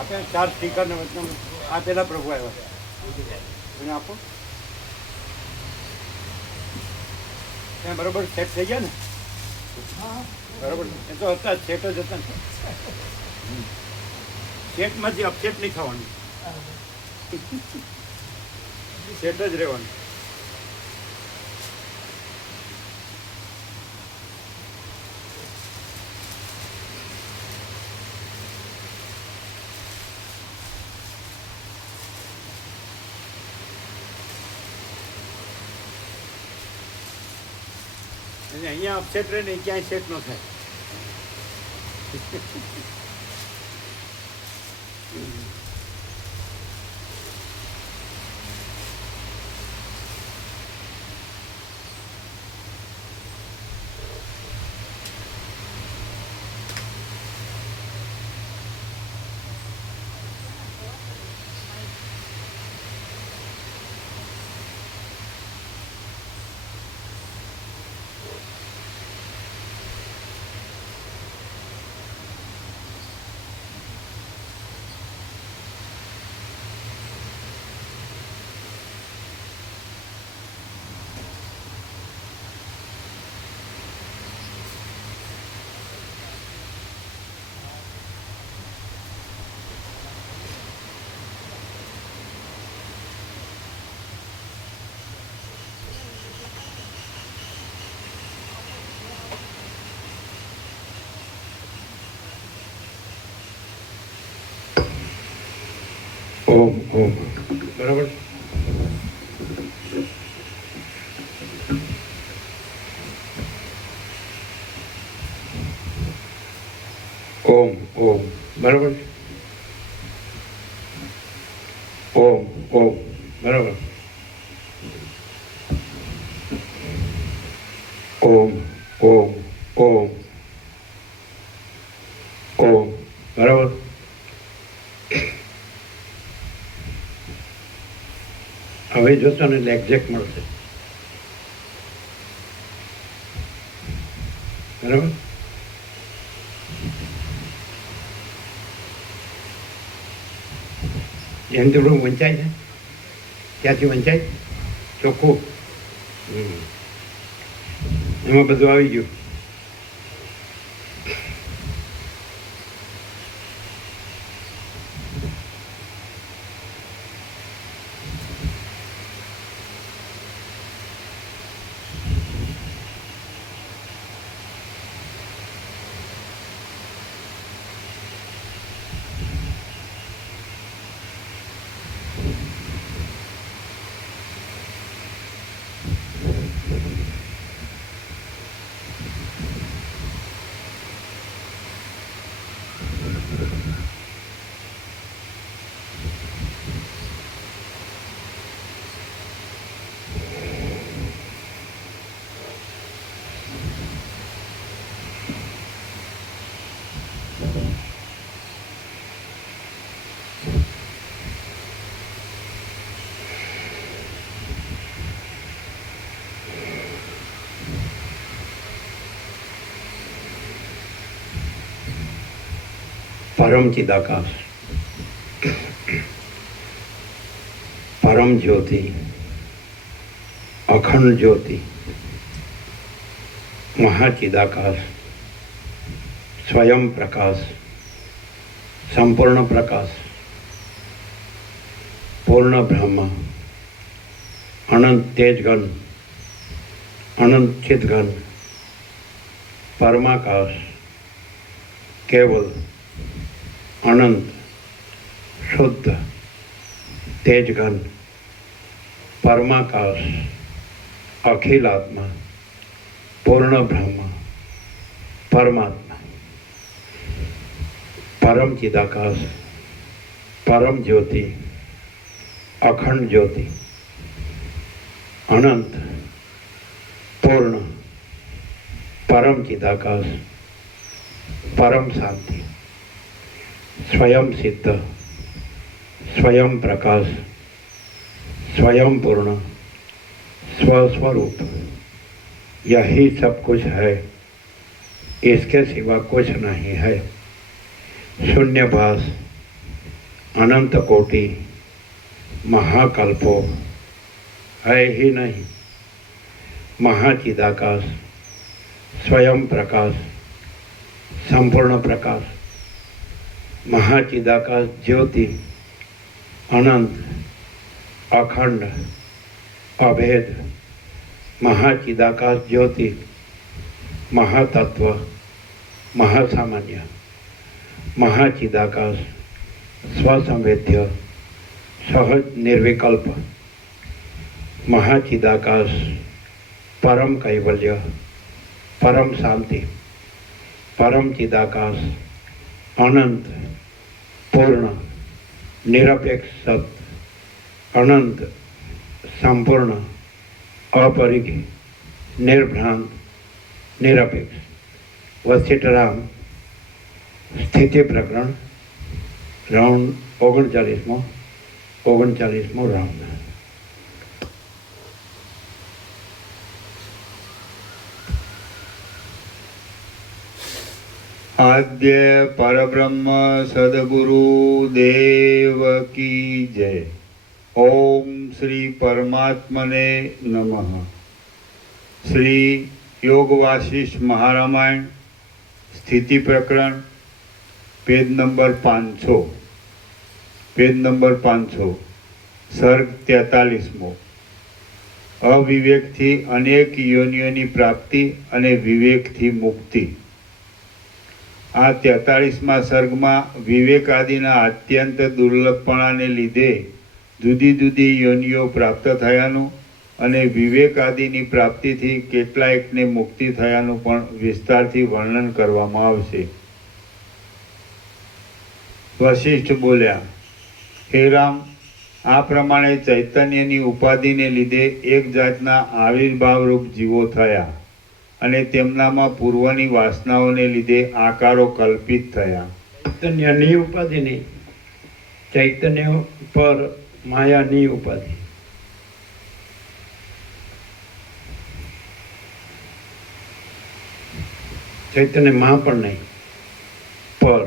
આપે 4 સ્ટીકર ને વચન આ પેલા પ્રભુ આવ્યા એને આપો ત્યાં બરોબર સેટ થઈ ગયા ને બરોબર એ તો હતા સેટ જ હતા ને સેટમાંથી અપસેટ નહીં થવાનું સેટ જ રહેવાનું અહીંયા અપસેટ રહે ને ક્યાંય સેટ ન થાય ઓમ ઓમ બરાબર ઓમ ઓમ બરાબર ઓમ ઓમ બરાબર ઓમ ઓમ ઓમ ઓમ બરાબર હવે જોશો ને એટલે એક્ઝેક્ટ મળશે બરાબર એમ થોડું વંચાય છે ક્યાંથી વંચાય ચોખ્ખું એમાં બધું આવી ગયું परम चिदाकाश परम ज्योति अखंड ज्योति महाचिदाकाश स्वयं प्रकाश संपूर्ण प्रकाश पूर्ण ब्रह्म अनंत तेजगण अनंत चितगण परमाकाश केवल अनंत शुद्ध तेजगण परमाकाश अखिलात्मा पूर्ण ब्रह्म परमात्मा परम चिदाकाश परम ज्योति अखंड ज्योति अनंत पूर्ण परम चिदाकाश परम शांति स्वयं सिद्ध स्वयं प्रकाश स्वयं पूर्ण स्वस्वरूप यही सब कुछ है, इसके सिवा कुछ नहीं है। शून्यभास अनंत कोटि महाकल्पो है ही नहीं, महाचिदाकाश स्वयं प्रकाश संपूर्ण प्रकाश, महाचिदाकाश ज्योति अनंत अखंड अभेद, महाचिदाकाश ज्योति महातत्व महासामान्य, महाचिदाकाश स्वसंवेद्य सहज निर्विकल्प, महाचिदाकाश परम कैवल्य परम शांति, परम चिदाकाश अनंत पूर्ण निरपेक्ष सत्य, अनंत संपूर्ण अपरिघी निर्भ्रांत निरपेक्ष। वशिष्ठराम स्थिति प्रकरण राउंड 39मो राउंड। आद्य परब्रह्म सद्गुरु देव की जय। ओम श्री परमात्मने नमः। श्री योग वासिष्ठ महारामायण स्थिति प्रकरण पेज नंबर 500 सर्ग 43मो। अविवेक थी अनेक योनियोनी प्राप्ति अने विवेक थी मुक्ति। आ 43મા સર્ગમાં વિવેક આદિના અત્યંત દુર્લભપણાને લીધે જુદી જુદી યોનિઓ પ્રાપ્ત થયાનું અને વિવેક આદિની પ્રાપ્તિથી કેટલાયકને મુક્તિ થયાનું પણ વિસ્તારથી વર્ણન કરવામાં આવશે। વશિષ્ઠ બોલ્યા, હે રામ, આ પ્રમાણે ચૈતન્યની ઉપાધિને લીધે એક જાતના આવિર્ભાવરૂપ જીવો થયા અને તેમનામાં પૂર્વની વાસનાઓને લીધે આકારો કલ્પિત થયા। ચૈતન્યની ઉપાધિ નહીં, ચૈતન્ય પર માયાની ઉપાધિ। ચૈતન્ય માં પણ નહીં, પર।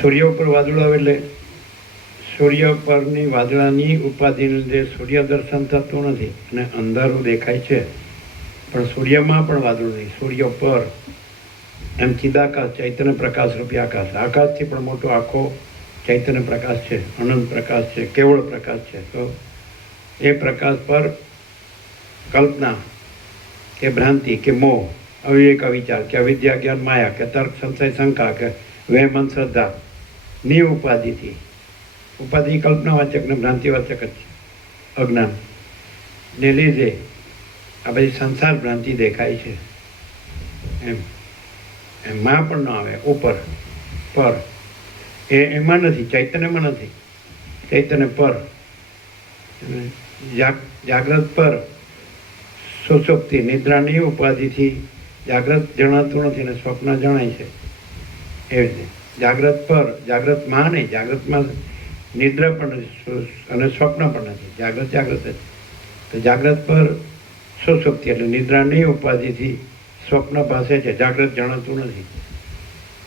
સૂર્ય ઉપર વાદળો આવે એટલે સૂર્ય પરની વાદળાની ઉપાધિને લીધે સૂર્ય દર્શન થતું નથી અને અંધારું દેખાય છે, પણ સૂર્યમાં પણ વાદળો નહીં, સૂર્ય પર એમ ચિદાકાશ ચૈતન્ય પ્રકાશ રૂપી આકાશ, આકાશથી પણ મોટો આખો ચૈતન્ય પ્રકાશ છે, અનંત પ્રકાશ છે, કેવળ પ્રકાશ છે। તો એ પ્રકાશ પર કલ્પના કે ભ્રાંતિ કે મોહ, અવિવેક અવિચાર કે અવિદ્યા જ્ઞાન માયા કે તર્ક સંશય શંકા કે વહેમ અંધશ્રદ્ધા ની ઉપાધિથી, ઉપાધિ કલ્પનાવાચક ને ભ્રાંતિવાચક જ છે, અજ્ઞાન ને લીધે આ બધી સંસાર ભ્રાંતિ દેખાય છે। એમ માં પણ ન આવે, ઉપર પર એમાં નથી, ચૈતન્યમાં નથી, ચૈતન્ય પર જાગ્રત પર સુષુપ્તિ નિદ્રાની ઉપાધિથી જાગ્રત જણાતું નથી ને સ્વપ્ન જણાય છે। એવી રીતે જાગ્રત પર, જાગ્રતમાં નહીં, જાગ્રતમાં નિદ્રા પણ અને સ્વપ્ન પણ નથી, જાગ્રત જ। તો જાગ્રત પર સુષુપ્તિ એટલે નિદ્રાની ઉપાધિથી સ્વપ્ન પાસે છે, જાગ્રત જણાતું નથી।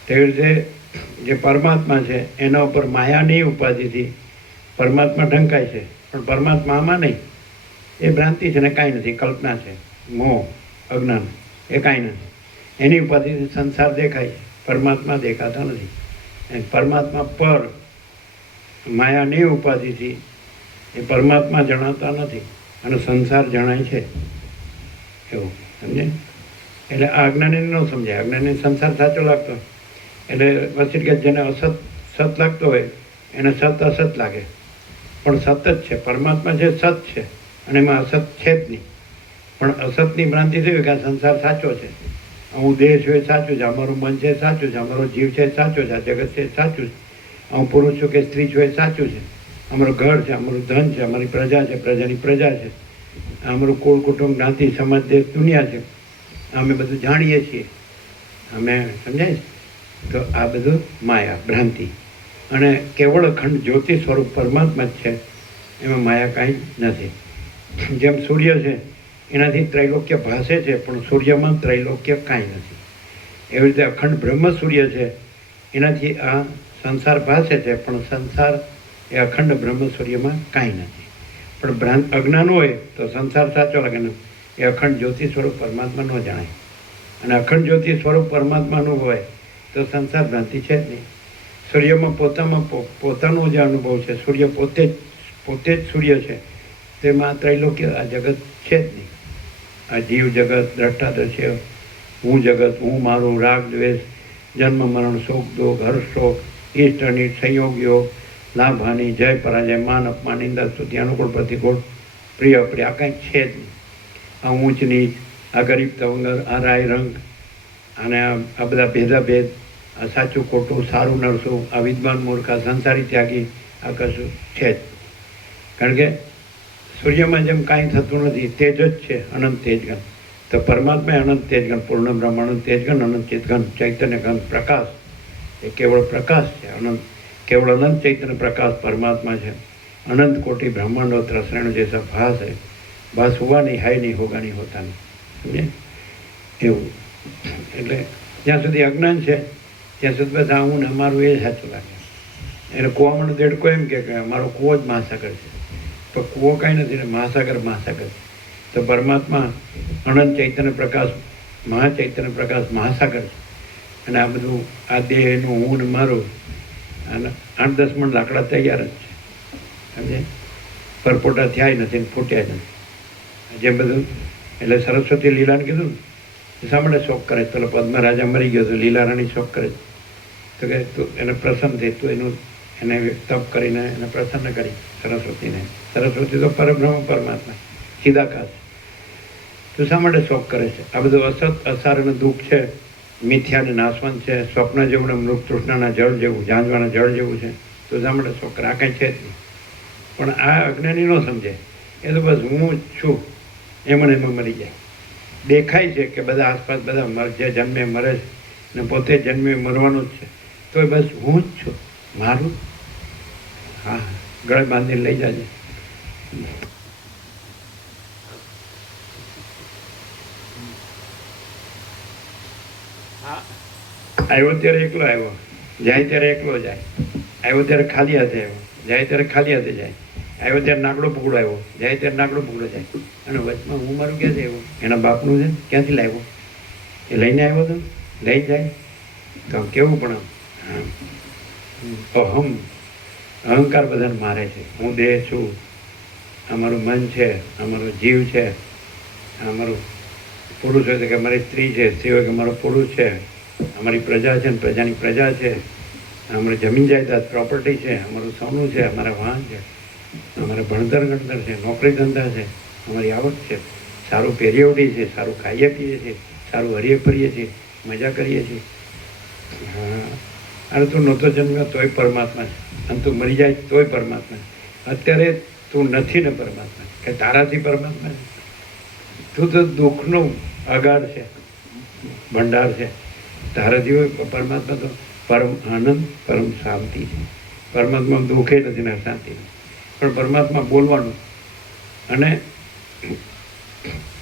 તેવી રીતે જે પરમાત્મા છે એના ઉપર માયાની ઉપાધિથી પરમાત્મા ઢંકાય છે, પણ પરમાત્મામાં નહીં, એ ભ્રાંતિ છે ને કાંઈ નથી, કલ્પના છે, મોહ અજ્ઞાન એ કાંઈ નથી, એની ઉપાધિથી સંસાર દેખાય છે, પરમાત્મા દેખાતા નથી। અને પરમાત્મા પર માયાની ઉપાધિથી એ પરમાત્મા જણાતા નથી અને સંસાર જણાય છે, એવું સમજે। એટલે આ અજ્ઞાની ન સમજાય, અજ્ઞાની સંસાર સાચો લાગતો એટલે વચ્ચે જેને અસત સત લાગતો હોય એને સત અસત લાગે, પણ સત જ છે, પરમાત્મા છે સત છે અને એમાં અસત છે જ નહીં, પણ અસતની ભ્રાંતિ થઈ કે આ સંસાર સાચો છે, હું દેહ છું એ સાચું છે, અમારું મન છે સાચું છે, અમારો જીવ છે સાચો છે, આ જગત છે સાચું છે, હું પુરુષ છું કે સ્ત્રી છું એ સાચું છે, અમારું ઘર છે, અમારું ધન છે, અમારી પ્રજા છે, પ્રજાની પ્રજા છે, અમારું કુળ કુટુંબ જ્ઞાતિ સમાજ દેશ દુનિયા છે, અમે બધું જાણીએ છીએ, અમે સમજાય। તો આ બધું માયા ભ્રાંતિ અને કેવળ અખંડ જ્યોતિ સ્વરૂપ પરમાત્મા જ છે, એમાં માયા કાંઈ નથી। જેમ સૂર્ય છે એનાથી ત્રૈલોક્ય ભાસે છે, પણ સૂર્યમાં ત્રૈલોક્ય કાંઈ નથી, એવી રીતે અખંડ બ્રહ્મ સૂર્ય છે એનાથી આ સંસાર ભાસે છે, પણ સંસાર એ અખંડ બ્રહ્મ સૂર્યમાં કાંઈ નથી. પણ અજ્ઞાન હોય તો સંસાર સાચો લાગે ને, એ અખંડ જ્યોતિ સ્વરૂપ પરમાત્મા ન જણાય. અને અખંડ જ્યોતિ સ્વરૂપ પરમાત્માનું હોય તો સંસાર ભ્રાંતિ છે જ નહીં. સૂર્યમાં પોતાનો જે અનુભવ છે, સૂર્ય પોતે જ સૂર્ય છે, તેમાં ત્રૈલોક્ય આ જગત છે જ નહીં. આ જીવ જગત, દ્રષ્ટાદૃશ્ય, હું જગત, હું મારું, રાગ દ્વેષ, જન્મ મરણ, શોક દુઃખ, હર્ષ શોક, ઈષ્ટ અનિષ્ટ, સંયોગ યોગ, લાભ હાનિ, જય પરાજય, માન અપમાન, નિંદા સ્તુતિ, અનુકૂળ પ્રતિકૂળ, પ્રિય અપ્રિય, આ કંઈ છે જ નહીં. આ ઊંચ નીચ, આ ગરીબ તવંગર, આ રાય રંગ, અને આ બધા ભેદાભેદ, આ સાચું ખોટું, સારું નરસું, આ વિદ્વાન મૂર્ખ, આ સંસારી ત્યાગી, આ કશું છે જ. કારણ કે સૂર્યમાં જેમ કાંઈ થતું નથી, તેજ જ છે, અનંત તેજગન. તો પરમાત્મા અનંત તેજગન, પૂર્ણ બ્રહ્મ અનંત તેજગન, અનંત ચિતગન, ચૈતન્ય ઘન પ્રકાશ, એ કેવળ પ્રકાશ છે. અનંત કેવળ અનંત ચૈતન્ય પ્રકાશ પરમાત્મા છે. અનંત કોટી બ્રહ્માંડો ત્રસરેણું જૈસા ભાસ है, ભાસ હુआ નહીં, હાય નહીં, હોગા નહીં, હોતા નહીં. સમજે એવું. એટલે જ્યાં સુધી અજ્ઞાન છે ત્યાં સુધી બસ હું ને અમારું એ સાચું લાગે. એને કૂવાનો દેડકો એમ કે અમારો કૂવો જ મહાસાગર છે, તો કૂવો કાંઈ નથી ને મહાસાગર મહાસાગર. તો પરમાત્મા અનંત ચૈતન્ય પ્રકાશ, મહાચૈતન્ય પ્રકાશ, મહાસાગર છે. અને આ બધું આ દેહનું હું ને મારું, અને 8-10 મણ લાકડા તૈયાર જ છે. સમજે પરપોટા થયા નથી ને ફૂટ્યા નથી. જે બધું એટલે સરસ્વતી લીલાને કીધું ને, સાંભળે શોક કરે. પેલો પદ્મરાજા મરી ગયો તો લીલા રાણી શોક કરે, તો કે તું એને પ્રસન્ન થઈ, તું એનું એને તપ કરીને એને પ્રસન્ન કરી સરસ્વતીને. સરસ્વતી તો પરબ્રહ્મ પરમાત્મા સીધાકાશ. તું શા માટે શોક કરે છે? આ બધું અસત અસાર અને દુઃખ છે, મિથ્યા ને નાશવંત છે, સ્વપ્ન જેવું ને મૃગ તૃષ્ણાના જળ જેવું, ઝાંઝવાના જળ જેવું છે. તું શા માટે શોક કરે? આ કંઈ છે જ નહીં. પણ આ અજ્ઞાની ન સમજે. એ તો બસ હું જ છું એમાં એમાં મરી જાય. દેખાય છે કે બધા આસપાસ બધા જે જન્મે મરે છે ને પોતે જન્મે મરવાનું જ છે, તો બસ હું જ છું, મારું. હા, ગળે બાંધીને લઈ જાજે. આવ્યો ત્યારે એકલો આવ્યો, જાય ત્યારે એકલો જાય. આવ્યો ત્યારે ખાલી હાથે આવ્યો, જાય ત્યારે ખાલી હાથે જાય. આવ્યો ત્યારે નાગડો પકડો આવ્યો, જાય ત્યારે નાગડો પકડો જાય. અને વચમાં હું મારું ક્યાંથી આવ્યો? એના બાપનું છે, ક્યાંથી લાવ્યો? એ લઈને આવ્યો તો લઈ જાય. તો કેવું પણ અહમ અહંકાર બધાને મારે છે. હું દેહ છું, આ મારું મન છે, આ મારો જીવ છે, આ મારું પુરુષ હોય તો કે મારી સ્ત્રી છે, સ્ત્રી હોય કે મારો પુરુષ છે, અમારી પ્રજા છે ને પ્રજાની પ્રજા છે, અમારી જમીન જાયદાદ પ્રોપર્ટી છે, અમારું સોનું છે, અમારા વાહન છે, અમારે ભણતર ગણતર છે, નોકરી ધંધા છે, અમારી આવક છે, સારું પહેરીઓડી છે, સારું ખાઈએ પીએ છીએ, સારું હરીએ ફરીએ છીએ, મજા કરીએ છીએ. હા, અરે તું નહોતો જન્મ્યો તોય પરમાત્મા છે, અને તું મરી જાય તોય પરમાત્મા છે. અત્યારે તું નથી ને પરમાત્મા કે તારાથી પરમાત્મા છે. તું તો દુઃખનો અગાધ છે, ભંડાર છે. તારાથી હોય પરમાત્મા તો પરમ આનંદ, પરમ શાંતિ છે. પરમાત્મા દુઃખે નથી ને શાંતિ નથી. પણ પરમાત્મા બોલવાનું. અને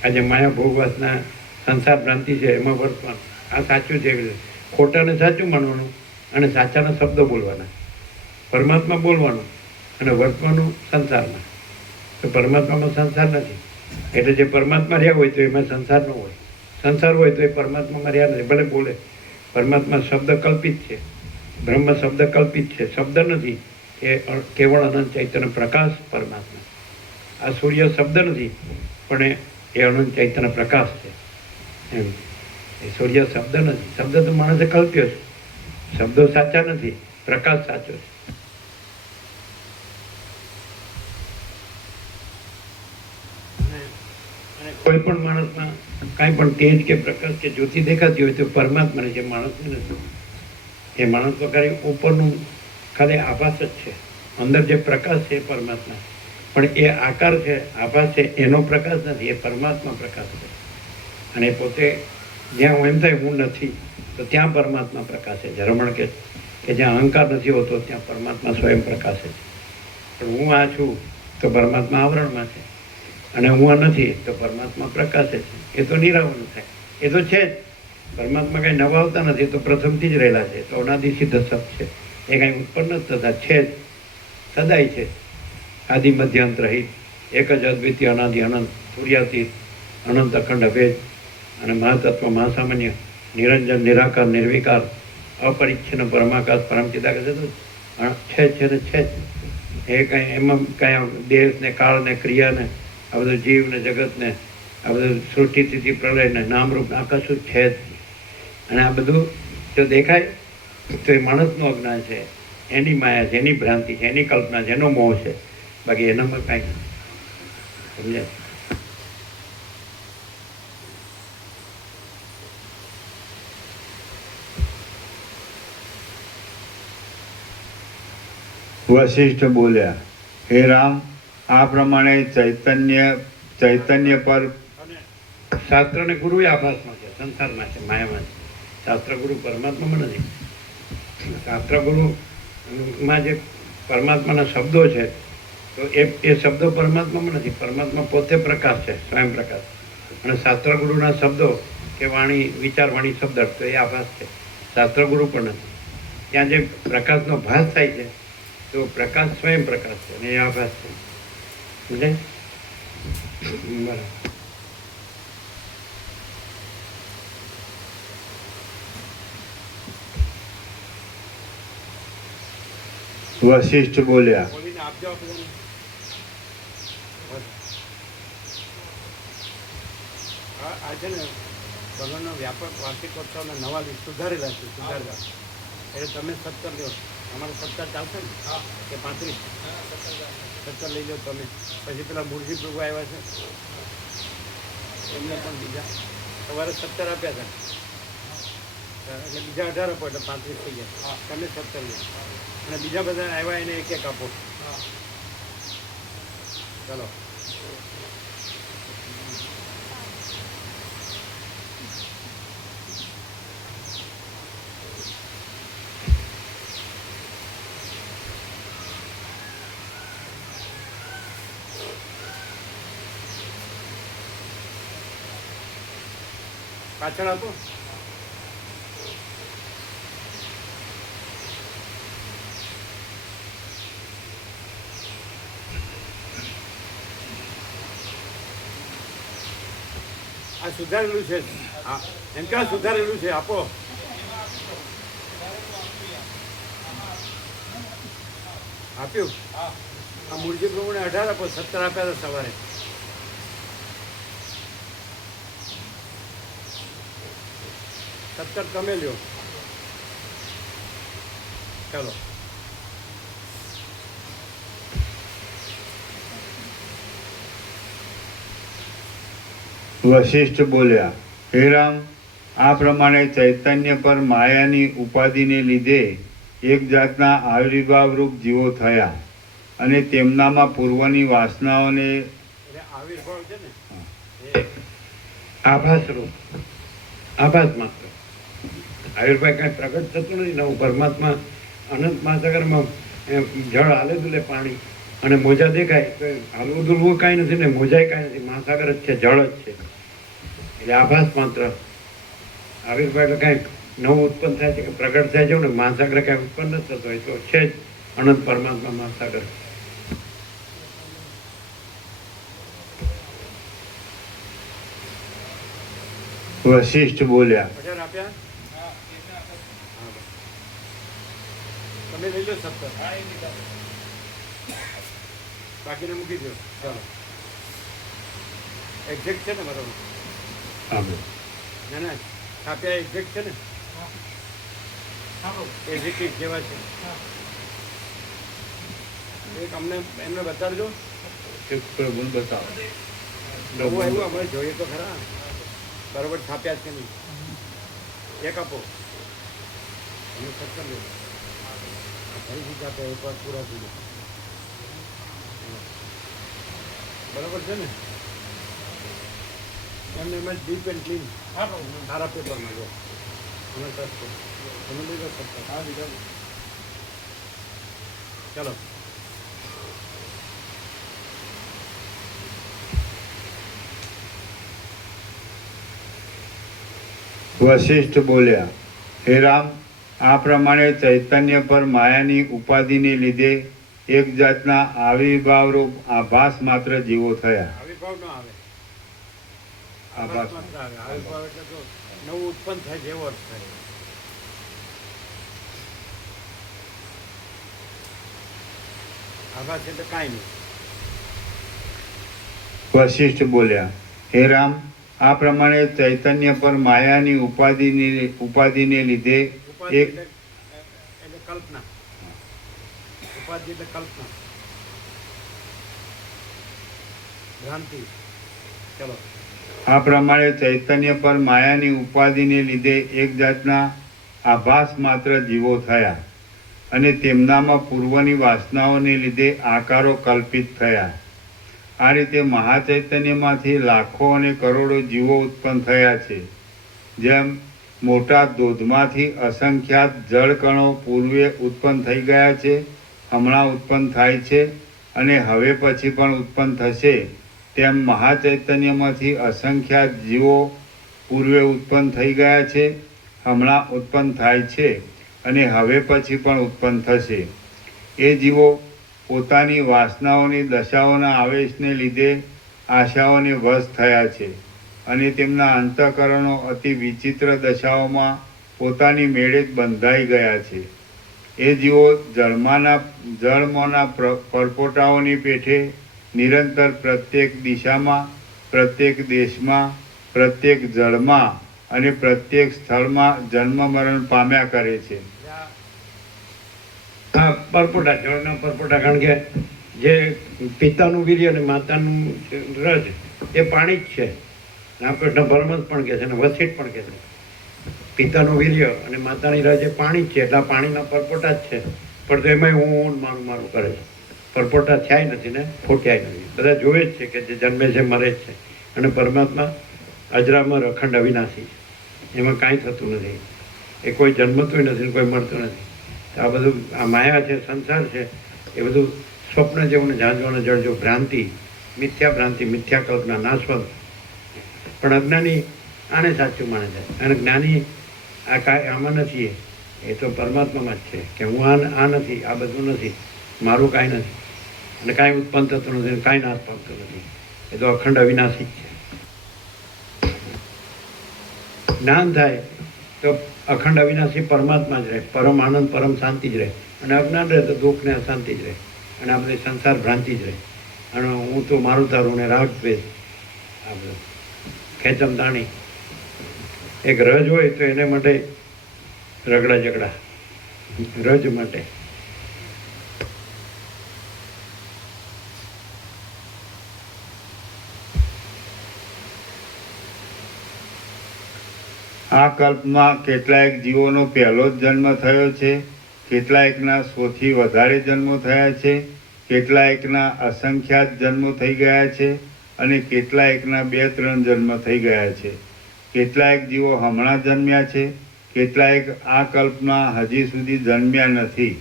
આજે માયા ભોગવાસના સંસાર ભ્રાંતિ છે એમાં વર્તવાનું. આ સાચું છે, ખોટાને સાચું માનવાનું અને સાચાના શબ્દો બોલવાના. પરમાત્મા બોલવાનું અને વર્તવાનું સંસારમાં. તો પરમાત્મામાં સંસાર નથી. એટલે જે પરમાત્મા રહ્યા હોય તો એમાં સંસાર ન હોય. સંસાર હોય તો એ પરમાત્મામાં રહ્યા નથી. ભલે બોલે, પરમાત્મા શબ્દ કલ્પિત છે, બ્રહ્મ શબ્દ કલ્પિત છે, શબ્દ નથી. એ કેવળ અનંત ચૈતન્ય પ્રકાશ પરમાત્મા. આ સૂર્ય શબ્દ નથી, પણ એ અનંત ચૈતન્ય પ્રકાશ છે. એમ એ સૂર્ય શબ્દ નથી. શબ્દ તો માણસે કલ્પ્યો છે. શબ્દો સાચા નથી, પ્રકાશ સાચો છે. કોઈ પણ માણસમાં કાંઈ પણ તેજ કે પ્રકાશ કે જ્યોતિ દેખાતી હોય તો પરમાત્માને છે, માણસને નથી. એ માણસ તો ખાલી ઉપરનું ખાલી આભાસ જ છે. અંદર જે પ્રકાશ છે એ પરમાત્મા, પણ એ આકાર છે, આભાસ છે, એનો પ્રકાશ નથી. એ પરમાત્મા પ્રકાશ છે. અને પોતે જ્યાં હું એમ થાય હું નથી તો ત્યાં પરમાત્મા પ્રકાશે છે. રમણ કે જ્યાં અહંકાર નથી હોતો ત્યાં પરમાત્મા સ્વયં પ્રકાશે છે. પણ હું આ છું તો પરમાત્મા આવરણમાં છે, અને હું આ નથી તો પરમાત્મા પ્રકાશે છે. એ તો નિરાવરણ થાય. એ તો છે જ, પરમાત્મા કઈ નવા આવતા નથી, તો પ્રથમથી જ રહેલા છે, તો અનાદિ સિદ્ધ સત છે. એ કઈ ઉત્પન્ન જ થતા છે જ, સદાય છે, આદિ મધ્યાંત રહિત, એક જ અદ્વિતીય અનાદિ અનંત સૂર્યાતીત અનંત અખંડ અભેદ અને મહાતત્વ મહાસામાન્ય નિરંજન નિરાકાર નિર્વિકાર અપરિચ્છિન્ન પરમાકાશ પરમચિદાકાશ છે જ છે ને છે જ. એ કાંઈ એમાં કાંઈ દેશ ને કાળ ને ક્રિયા ને આ બધું જીવ ને જગત ને આ બધું સૃષ્ટિ સ્થિતિ પ્રલય ને નામરૂપ આ કશું છે જ. અને આ બધું જો દેખાય તો એ માણસનું અજ્ઞાન છે, એની માયા છે, એની ભ્રાંતિ છે, એની કલ્પના છે, એનો મોહ છે, બાકી એનામાં કાંઈ નથી. સમજાય? વશિષ્ઠ બોલ્યા, હે રામ, આ પ્રમાણે ચૈતન્ય પર શાસ્ત્ર ને ગુરુ એ આભાસમાં છે, સંસારમાં છે, માયામાં છે. શાસ્ત્ર ગુરુ પરમાત્મામાં નથી. શાસ્ત્ર ગુરુમાં જે પરમાત્માના શબ્દો છે, તો એ શબ્દો પરમાત્મામાં નથી. પરમાત્મા પોતે પ્રકાશ છે, સ્વયં પ્રકાશ. અને શાસ્ત્ર ગુરુના શબ્દો કે વાણી વિચારવાણી શબ્દ તો એ આભાસ છે, શાસ્ત્ર ગુરુ પણ નથી. ત્યાં જે પ્રકાશનો ભાસ થાય છે, તો પ્રકાશ સ્વયં પ્રકાશ છે અને એ આભાસ છે. સમજાય? બરાબર. વશિષ્ઠ બોલ્યા, બોલીને આપજો આ બધાને. આ છે ને ભગવાનનો વ્યાપક વાર્ષિકોત્સવના નવા સુધારેલા છે, સુધારેલા. એટલે તમે 17 લો, અમારે 17 ચાલશે ને કે 35? 17 લઈ લો તમે. પછી પેલા મૂળજી પ્રભુ આવ્યા છે, એમને પણ બીજા સવારે 17 આપ્યા હતા, એટલે બીજા 18 આપો એટલે 35 થઈ ગયા. તમે 17 લો અને બીજા બધા આવ્યા એને એક એક આપો. ચલો. પાછળ આપો. આ સુધારેલું છે. હા, એમ કે આ સુધારેલું છે, આપો. આપ્યું. આ મૂળજી પ્રભુને 18 આપો, 17 આપ્યા હતા સવારે. તમે લ્યો. ચાલો. વશિષ્ઠ બોલ્યા, હે રામ, આ પ્રમાણે ચૈતન્ય પર માયાની ઉપાધિને લીધે એક જાતના આવિર્ભાવ રૂપ જીવો થયા અને તેમનામાં પૂર્વની વાસનાઓને આવિર્ભાવ છે ને આભાસ રૂપ, આભાસ માત્ર. આવિર્ભાવ કાંઈ પ્રગટ થતું નથી. નવું પરમાત્મા અનંત મહાસાગરમાં જળ હાલે દુલે પાણી અને મોજા દેખાય તો હાલવું દુલવું કાંઈ નથી ને મોજાય કાંઈ નથી. મહાસાગર જ છે, જળ જ છે. એટલે આભાસ માત્ર. આવિર્ભાવ એટલે કાંઈક નવું ઉત્પન્ન થાય છે કે પ્રગટ થાય છે ને મહાસાગર કાંઈ ઉત્પન્ન જ થતો હોય તો છે જ અનંત પરમાત્મા મહાસાગર. વશિષ્ઠ બોલ્યા, 18 આપ્યા. તમે લઈ લો 17. બાકીને મૂકી દો. ચાલો. એક્ઝેક્ટ છે ને બરાબર? ના ના, આપ્યા એક્ઝેક્ટ છે ને? એક્ઝેક્ટ જેવા છે. એક અમને એમને બતાડજો. બતાવો. નવું આવ્યું અમે જોઈએ તો ખરા બરાબર છાપ્યા છે નહીં. એક આપો. અમે 17 લો. ફરીથી છાપ્યા એક વાર પૂરા થઈ ગયા. બરાબર છે ને? એમને એમ જ ડીપ એન્ડ ક્લીન સારા પેપરમાં જો અમે કરશો. તમે લીધો 17. હા લીધો. ચાલો. વશિષ્ઠ બોલ્યા, હે રામ, આ પ્રમાણે ચૈતન્ય પર માયાની ઉપાધિને લીધે એક જાતના આવિર્ભાવરૂપ આભાસ માત્ર જીવો થયા. આવિર્ભાવ ન આવે, આભાસ આભાસ માત્ર આવે. આવિર્ભાવ એટલે તો નવું ઉત્પન્ન થાય છે એવો અર્થ થાય. આભાસ એટલે કાંઈ નહીં. વશિષ્ઠ બોલ્યા, હે રામ, આ પ્રમાણે ચૈતન્ય પર માયાની ઉપાધિને લીધે ઉપાધિ એક એટલે કલ્પના. ઉપાધિ એટલે કલ્પના, ભ્રાંતિ. ચલો, આ પ્રમાણે ચૈતન્ય પર માયાની ઉપાધિને લીધે એક જાતના આભાસ માત્ર જીવો થયા અને તેમનામાં પૂર્વની વાસનાઓને લીધે આકારો કલ્પિત થયા. આ રીતે મહાચૈતન્યમાંથી લાખો અને કરોડો જીવો ઉત્પન્ન થયા છે. જેમ મોટા ધોધમાંથી અસંખ્યાત જળકણો પૂર્વે ઉત્પન્ન થઈ ગયા છે, હમણાં ઉત્પન્ન થાય છે અને હવે પછી પણ ઉત્પન્ન થશે, તેમ મહાચૈતન્યમાંથી અસંખ્યાત જીવો પૂર્વે ઉત્પન્ન થઈ ગયા છે, હમણાં ઉત્પન્ન થાય છે અને હવે પછી પણ ઉત્પન્ન થશે. એ જીવો પોતાની વાસનાઓની દશાઓના આવેશને લીધે આશાઓને વશ થયા છે અને તેમના અંતઃકરણો અતિ વિચિત્ર દશાઓમાં પોતાની મેળે જ બંધાઈ ગયા છે. એ જીવો જળમાંના પરપોટાઓની પેઠે નિરંતર પ્રત્યેક દિશામાં, પ્રત્યેક દેશમાં, પ્રત્યેક જળમાં અને પ્રત્યેક સ્થળમાં જન્મ મરણ પામ્યા કરે છે. આ પરપોટા, જળના પરપોટા, કારણ કે જે પિતાનું વીર્ય અને માતાનું રજ એ પાણી જ છે. રામકૃષ્ણ પરમહંસ પણ કહે છે અને વશિષ્ઠ પણ કહે છે, પિતાનું વીર્ય અને માતાની રજ એ પાણી જ છે. એટલે આ પાણીના પરપોટા જ છે. પણ તો એમાંય હું મારું કરે છે. પરપોટા થયાય નથી ને ફૂટ્યાય નથી. બધા જોવે જ છે કે જે જન્મે છે મરે જ છે. અને પરમાત્મા અજરામર અખંડ અવિનાશી છે. એમાં કાંઈ થતું નથી. એ કોઈ જન્મતું નથી, કોઈ મળતું નથી. આ બધું આ માયા છે, સંસાર છે, એ બધું સ્વપ્ન જેવું ને ઝાંઝવાના જળ જેવું, ભ્રાંતિ, મિથ્યા ભ્રાંતિ, મિથ્યા કલ્પના, નાશવંત. પણ અજ્ઞાની આને સાચું માને છે અને જ્ઞાની આ કાંઈ આમાં નથી. એ તો પરમાત્મામાં જ છે કે હું આ નથી, આ બધું નથી, મારું કાંઈ નથી અને કાંઈ ઉત્પન્ન થતું નથી, કાંઈ નાશ પામતું નથી. એ તો અખંડ અવિનાશી જ છે. જ્ઞાન થાય તો અખંડ અવિનાશી પરમાત્મા જ રહે, પરમ આનંદ, પરમ શાંતિ જ રહે. અને અજ્ઞાન રહે તો દુઃખ ને અશાંતિ જ રહે અને આ બધી સંસાર ભ્રાંતિ જ રહે. અને હું તો મારું તારું ને રાગ દ્વેષ, આ બધું ખેંચમ તાણી. એક રજ હોય તો એને માટે રગડા ઝઘડા, રજ માટે. આ કલ્પમાં કેટલાક જીવોનો પહેલો જ જન્મ થયો છે, કેટલાકના 100થી વધારે જન્મો થયા છે, કેટલાકના અસંખ્યાત જન્મો થઈ ગયા છે અને કેટલાકના 2-3 જન્મ થઈ ગયા છે. કેટલાક જીવો હમણાં જન્મ્યા છે, કેટલાક આ કલ્પમાં હજી સુધી જન્મ્યા નથી,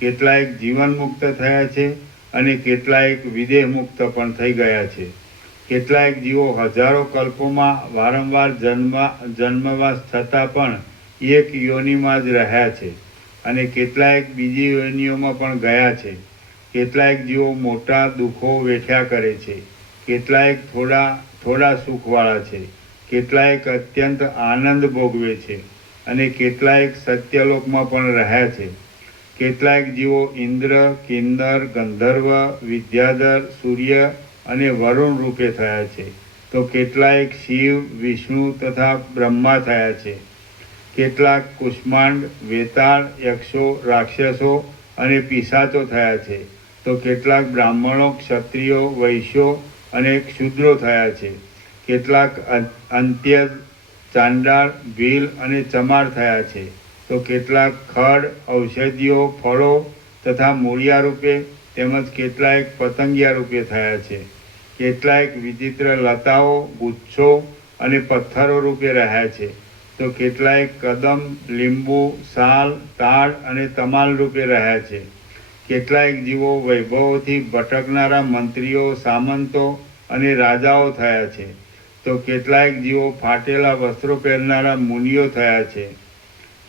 કેટલાક જીવન મુક્ત થયા છે અને કેટલાક વિદેહ મુક્ત પણ થઈ ગયા છે. કેટલાક જીવો હજારો કલ્પોમાં વારંવાર જન્મવાસ થતાં પણ એક યોનિમાં જ રહ્યા છે અને કેટલાક બીજી યોનિઓમાં પણ ગયા છે. કેટલાક જીવો મોટા દુઃખો વેઠ્યા કરે છે, કેટલાક થોડા સુખવાળા છે, કેટલાક અત્યંત આનંદ ભોગવે છે અને કેટલાક સત્યલોકમાં પણ રહ્યા છે. કેટલાક જીવો ઇન્દ્ર, કિન્નર, ગંધર્વ, વિદ્યાધર, સૂર્ય અને વરુણ રૂપે થયા છે, તો કેટલાક શિવ, વિષ્ણુ તથા બ્રહ્મા થયા છે. કેટલાક કુષ્માંડ, વેતાળ, યક્ષો, રાક્ષસો અને પિશાચો થયા છે, તો કેટલાક બ્રાહ્મણો, ક્ષત્રિયો, વૈશ્યો અને ક્ષુદ્રો થયા છે. કેટલાક અંત્ય, ચાંડાળ, ભીલ અને ચમાર થયા છે, તો કેટલાક ખડ, ઔષધિઓ, ફળો તથા મૂળિયા રૂપે તેમજ કેટલાક પતંગિયા રૂપે થયા છે. કેટલાક વિચિત્ર લતાઓ, ગુચ્છો અને પથ્થરો રૂપે રહ્યા છે, તો કેટલાક કદમ, લીંબુ, સાલ, તાડ અને તમાલ રૂપે રહ્યા છે. કેટલાક જીવો વૈભવોથી ભટકનારા મંત્રીઓ, સામંતો અને રાજાઓ થયા છે, તો કેટલાક જીવો ફાટેલા વસ્ત્રો પહેરનારા મુનિઓ થયા છે.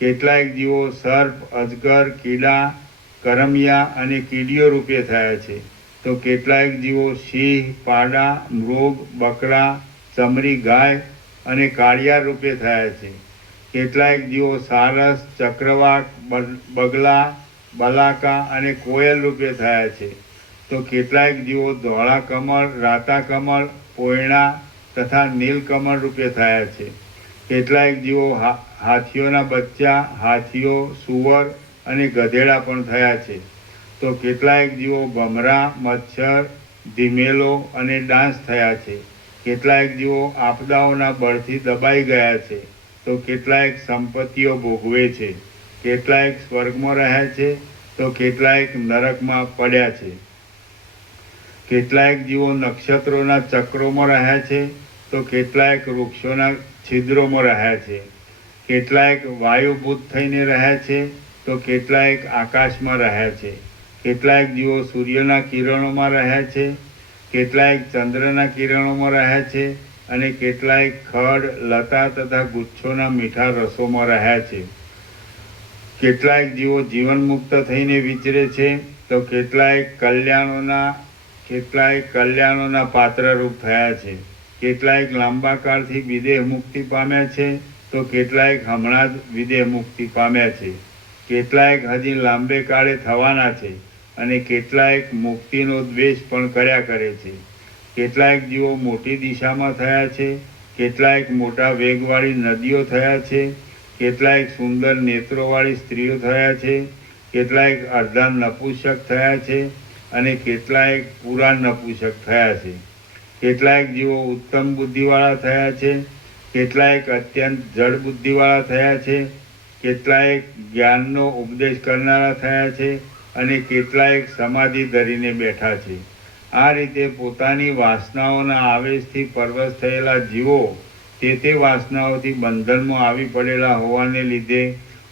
કેટલાક જીવો સર્પ, અજગર, કીડા, કરમિયા અને કીડીઓ રૂપે થયા છે. તો કેટલાક જીવો સિંહ, પાડા, મૃગ, બકરા, ચમરી ગાય અને કાળિયા રૂપે થયા છે. કેટલાક જીવો સારસ, ચક્રવાક, બગલા, બલાકા અને કોયલ રૂપે થયા છે. તો કેટલાક જીવો ધોળા કમળ, રાતા કમળ, પોયણા તથા નીલકમળ રૂપે થયા છે. કેટલાક જીવો હાથીઓના બચ્ચા, હાથીઓ, સુવર અને ગધેડા પણ થયા છે. તો કેટલાક જીવો ભમરા, મચ્છર, ધીમેલો અને ડાંસ થયા છે. કેટલાક જીવો આપદાઓના બળથી દબાઈ ગયા છે. તો કેટલાક સંપત્તિઓ ભોગવે છે. કેટલાક સ્વર્ગમાં રહે છે, તો કેટલાક નરકમાં પડ્યા છે. કેટલાક જીવો નક્ષત્રોના ચક્રોમાં રહે છે, તો કેટલાક વૃક્ષોના છિદ્રોમાં રહે છે. કેટલાક વાયુભૂત થઈને રહે છે, તો કેટલાક આકાશમાં રહે છે. કેટલાક જીવો સૂર્યના કિરણોમાં રહે છે, કેટલાક ચંદ્રના કિરણોમાં રહે છે અને કેટલાક ખડ, લતા તથા ગુચ્છોના મીઠા રસોમાં રહે છે. કેટલાક જીવો જીવનમુક્ત થઈને વિચરે છે, તો કેટલાક કલ્યાણોના પાત્રરૂપ થયા છે. કેટલાક લાંબા કાળથી વિદેહ મુક્તિ પામ્યા છે, તો કેટલાક હમણાં જ વિદેહ મુક્તિ પામ્યા છે. કેટલાક હજી લાંબે કાળે થવાના છે અને કેટલાક મુક્તિનો દ્વેષ પણ કર્યા કરે છે. કેટલાક જીવો મોટી દિશામાં થયા છે, કેટલાક મોટા વેગવાળી નદીઓ થયા છે, કેટલાક સુંદર નેત્રોવાળી સ્ત્રીઓ થયા છે, કેટલાક અર્ધા નપુંસક થયા છે અને કેટલાક પૂરા નપુંસક થયા છે. કેટલાક જીવો ઉત્તમ બુદ્ધિવાળા થયા છે, કેટલાક અત્યંત જડ બુદ્ધિવાળા થયા છે, કેટલાક જ્ઞાનનો ઉપદેશ કરનારા થયા છે અને કેટલાક સમાધિ ધરીને બેઠા છે. આ રીતે પોતાની વાસનાઓના આવેશથી પરવશ થયેલા જીવો તે વાસનાઓથી બંધનમાં આવી પડેલા હોવાને લીધે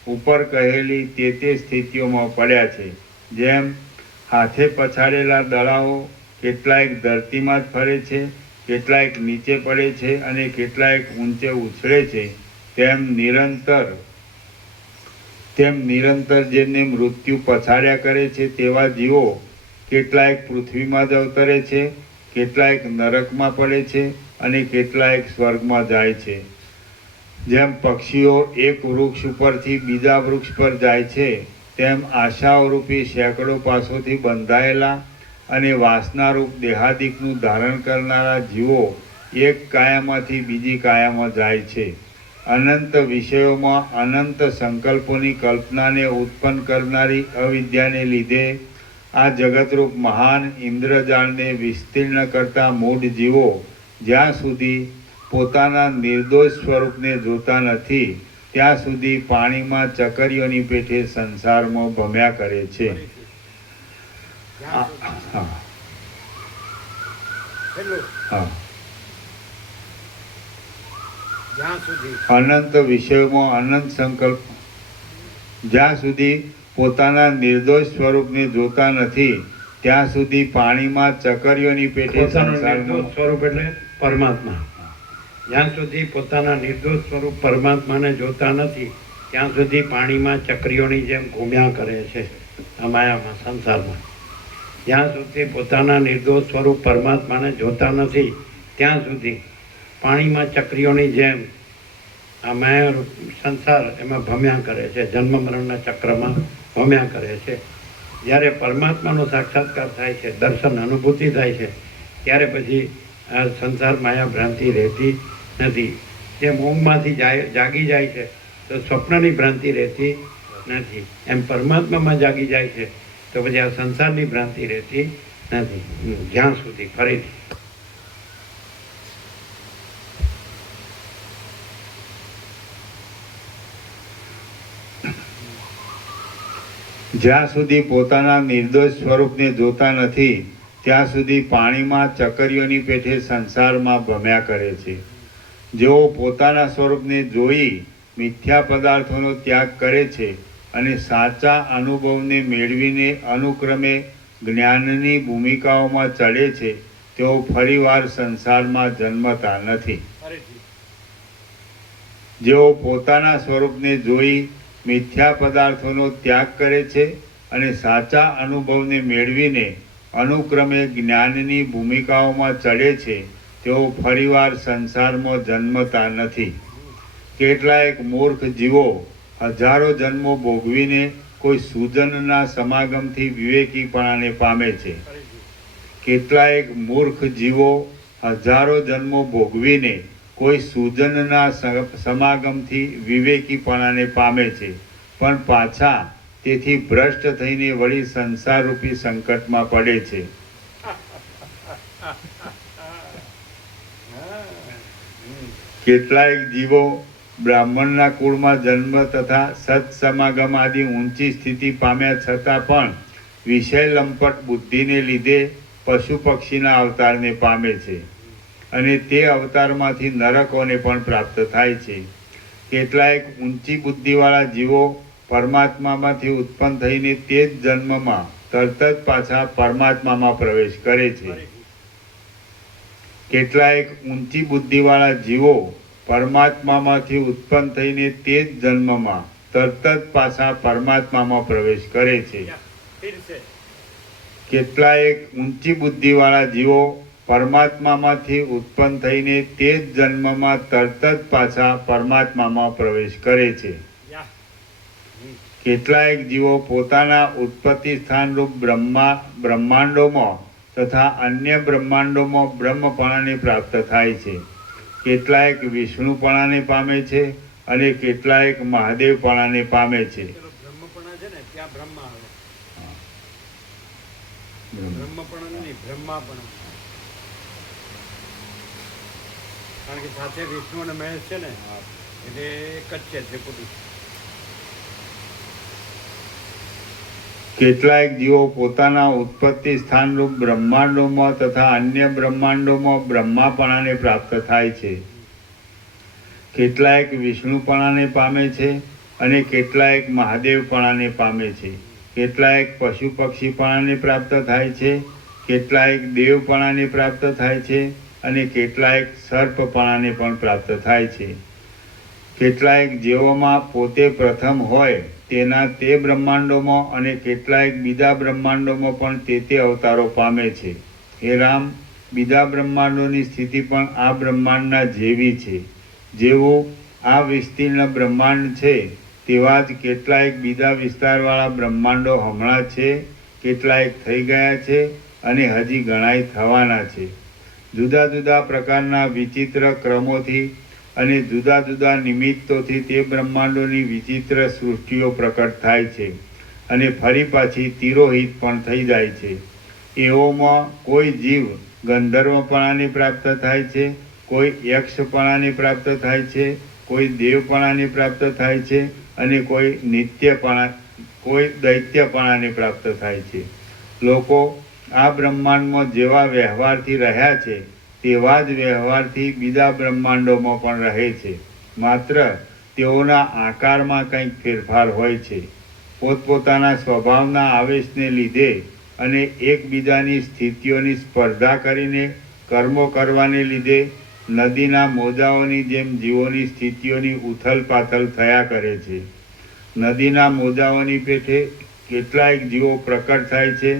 ઉપર કહેલી તે સ્થિતિઓમાં પડ્યા છે. જેમ હાથે પછાડેલા દડાઓ કેટલાક ધરતીમાં જ ફરે છે, કેટલાક નીચે પડે છે અને કેટલાક ઊંચે ઉછળે છે, તેમ નિરંતર જેમને મૃત્યુ પછાડ્યા કરે છે તેવા જીવો કેટલાક પૃથ્વીમાં જ અવતરે છે, કેટલાક નરકમાં પડે છે અને કેટલાક સ્વર્ગમાં જાય છે. જેમ પક્ષીઓ એક વૃક્ષ ઉપરથી બીજા વૃક્ષ પર જાય છે, તેમ આશાઓરૂપી સેંકડો પાસોથી બંધાયેલા અને વાસનારૂપ દેહાદિકનું ધારણ કરનારા જીવો એક કાયામાંથી બીજી કાયામાં જાય છે. અનંત વિષયોમાં અનંત સંકલ્પોની કલ્પનાને ઉત્પન્ન કરનારી અવિદ્યાને લીધે આ જગતરૂપ મહાન ઇન્દ્રજાળને વિસ્તીર્ણ કરતા મૂઢ જીવો જ્યાં સુધી પોતાના નિર્દોષ સ્વરૂપને જોતા નથી, ત્યાં સુધી પાણીમાં ચકરીઓની પેઠે સંસારમાં ભમ્યા કરે છે. અનંત વિષયોમાં અનંત સંકલ્પ જ્યાં સુધી પોતાના નિર્દોષ સ્વરૂપને જોતા નથી, ત્યાં સુધી પાણીમાં ચકરીઓની પેઠે નિર્દોષ સ્વરૂપ એટલે પરમાત્મા. જ્યાં સુધી પોતાના નિર્દોષ સ્વરૂપ પરમાત્માને જોતા નથી, ત્યાં સુધી પાણીમાં ચકરીઓની જેમ ઘૂમ્યા કરે છે આ માયામાં, સંસારમાં. જ્યાં સુધી પોતાના નિર્દોષ સ્વરૂપ પરમાત્માને જોતા નથી, ત્યાં સુધી પાણીમાં ચક્રીઓની જેમ આ માયા સંસાર એમાં ભમ્યા કરે છે, જન્મ મરણના ચક્રમાં ભમ્યા કરે છે. જ્યારે પરમાત્માનો સાક્ષાત્કાર થાય છે, દર્શન અનુભૂતિ થાય છે, ત્યારે પછી આ સંસાર માયા ભ્રાંતિ રહેતી નથી. જેમ ઊંઘમાંથી જાગી જાય છે તો સ્વપ્નની ભ્રાંતિ રહેતી નથી, એમ પરમાત્મામાં જાગી જાય છે તો પછી આ સંસારની ભ્રાંતિ રહેતી નથી. જ્યાં સુધી ફરીથી જ્યાં સુધી પોતાના નિર્દોષ સ્વરૂપને જોતા નથી, ત્યાં સુધી પાણીમાં ચકરીઓની પેઠે સંસારમાં ભમ્યા કરે છે. જેઓ પોતાના સ્વરૂપને જોઈ મિથ્યા પદાર્થોનો ત્યાગ કરે છે અને સાચા અનુભવને મેળવીને અનુક્રમે જ્ઞાનની ભૂમિકાઓમાં ચડે છે, તેઓ ફરીવાર સંસારમાં જન્મતા નથી. ફરીથી જેઓ પોતાના સ્વરૂપને જોઈ મિથ્યા પદાર્થોનો ત્યાગ કરે છે અને સાચા અનુભવને મેળવીને અનુક્રમે જ્ઞાનની ભૂમિકાઓમાં ચડે છે, તેઓ ફરીવાર સંસારમાં જન્મતા નથી. કેટલાક મૂર્ખ જીવો હજારો જન્મો ભોગવીને કોઈ સૂજનના સમાગમથી વિવેકીપણાને પામે છે. ફરીથી કેટલાક મૂર્ખ જીવો હજારો જન્મો ભોગવીને કોઈ સૂજનના સમાગમથી વિવેકીપણાને પામે છે, પણ પાછા તેથી ભ્રષ્ટ થઈને વળી સંસારરૂપી સંકટમાં પડે છે. કેટલાક જીવો બ્રાહ્મણના કુળમાં જન્મ તથા સત્સમાગમ આદિ ઊંચી સ્થિતિ પામ્યા છતાં પણ વિષય લંપટ બુદ્ધિને લીધે પશુ પક્ષીના અવતારને પામે છે અને તે અવતારમાંથી નરકોને પણ પ્રાપ્ત થાય છે. કેટલાક ઊંચી બુદ્ધિવાળા જીવો પરમાત્મામાંથી ઉત્પન્ન થઈને તે જ જન્મમાં તરત જ પાછા પરમાત્મામાં પ્રવેશ કરે છે. કેટલાક ઊંચી બુદ્ધિવાળા જીવો પરમાત્મામાંથી ઉત્પન્ન થઈને તે જ જન્મમાં તરત જ પાછા પરમાત્મામાં પ્રવેશ કરે છે. फिर से કેટલાક ઊંચી બુદ્ધિવાળા જીવો પરમાત્મામાંથી ઉત્પન્ન થઈને તે જ જન્મમાં તરત જ પાછા પરમાત્મામાં પ્રવેશ કરે છે. या કેટલાક જીવો પોતાના ઉત્પત્તિ સ્થાનરૂપ બ્રહ્માંડોમાં તથા અન્ય બ્રહ્માંડોમાં બ્રહ્મપણાને પ્રાપ્ત થાય છે. કેટલાક વિષ્ણુપણાને પામે છે અને કેટલાક મહાદેવપણાને પામે છે. પેલો બ્રહ્મપણા છે ને ત્યાં બ્રહ્મા આવે. બ્રહ્મપણા નહીં, બ્રહ્માપણા. કારણ કે સાથે વિષ્ણુ અને મહેશ છે ને એટલે એક જ છે ત્રિપુટી. કેટલાક જીવો પોતાના ઉત્પત્તિ સ્થાનરૂપ બ્રહ્માંડોમાં તથા અન્ય બ્રહ્માંડોમાં બ્રહ્માપણાને પ્રાપ્ત થાય છે. કેટલાક વિષ્ણુપણાને પામે છે અને કેટલાક મહાદેવપણાને પામે છે. કેટલાક પશુ પક્ષીપણાને પ્રાપ્ત થાય છે, કેટલાક દેવપણાને પ્રાપ્ત થાય છે અને કેટલાક સર્પપણાને પણ પ્રાપ્ત થાય છે. કેટલાક જેઓમાં પોતે પ્રથમ હોય તેના તે બ્રહ્માંડોમાં અને કેટલાક બીજા બ્રહ્માંડોમાં પણ તે અવતારો પામે છે. હે રામ, બીજા બ્રહ્માંડોની સ્થિતિ પણ આ બ્રહ્માંડના જેવી છે. જેવું આ વિસ્તીર્ણ બ્રહ્માંડ છે તેવા જ કેટલાક બીજા વિસ્તારવાળા બ્રહ્માંડો હમણાં છે, કેટલાક થઈ ગયા છે અને હજી ઘણાય થવાના છે. જુદા જુદા પ્રકારના વિચિત્ર ક્રમોથી અને જુદા જુદા નિમિત્તોથી તે બ્રહ્માંડોની વિચિત્ર સૃષ્ટિઓ પ્રકટ થાય છે અને ફરી પાછી તિરોહિત પણ થઈ જાય છે. એઓમાં કોઈ જીવ ગંધર્વપણાને પ્રાપ્ત થાય છે, કોઈ યક્ષપણાને પ્રાપ્ત થાય છે, કોઈ દેવપણાને પ્રાપ્ત થાય છે અને કોઈ દૈત્યપણાને પ્રાપ્ત થાય છે. લોકો આ બ્રહ્માંડમાં જેવા વ્યવહારથી રહ્યા છે તેવા જ વ્યવહારથી બીજા બ્રહ્માંડોમાં પણ રહે છે. માત્ર તેઓના આકારમાં કંઈક ફેરફાર હોય છે. પોતપોતાના સ્વભાવના આવેશને લીધે અને એકબીજાની સ્થિતિઓની સ્પર્ધા કરીને કર્મો કરવાને લીધે નદીના મોજાઓની જેમ જીવોની સ્થિતિઓની ઉથલપાથલ થયા કરે છે. નદીના મોજાઓની પેઠે કેટલાક જીવો પ્રકટ થાય છે,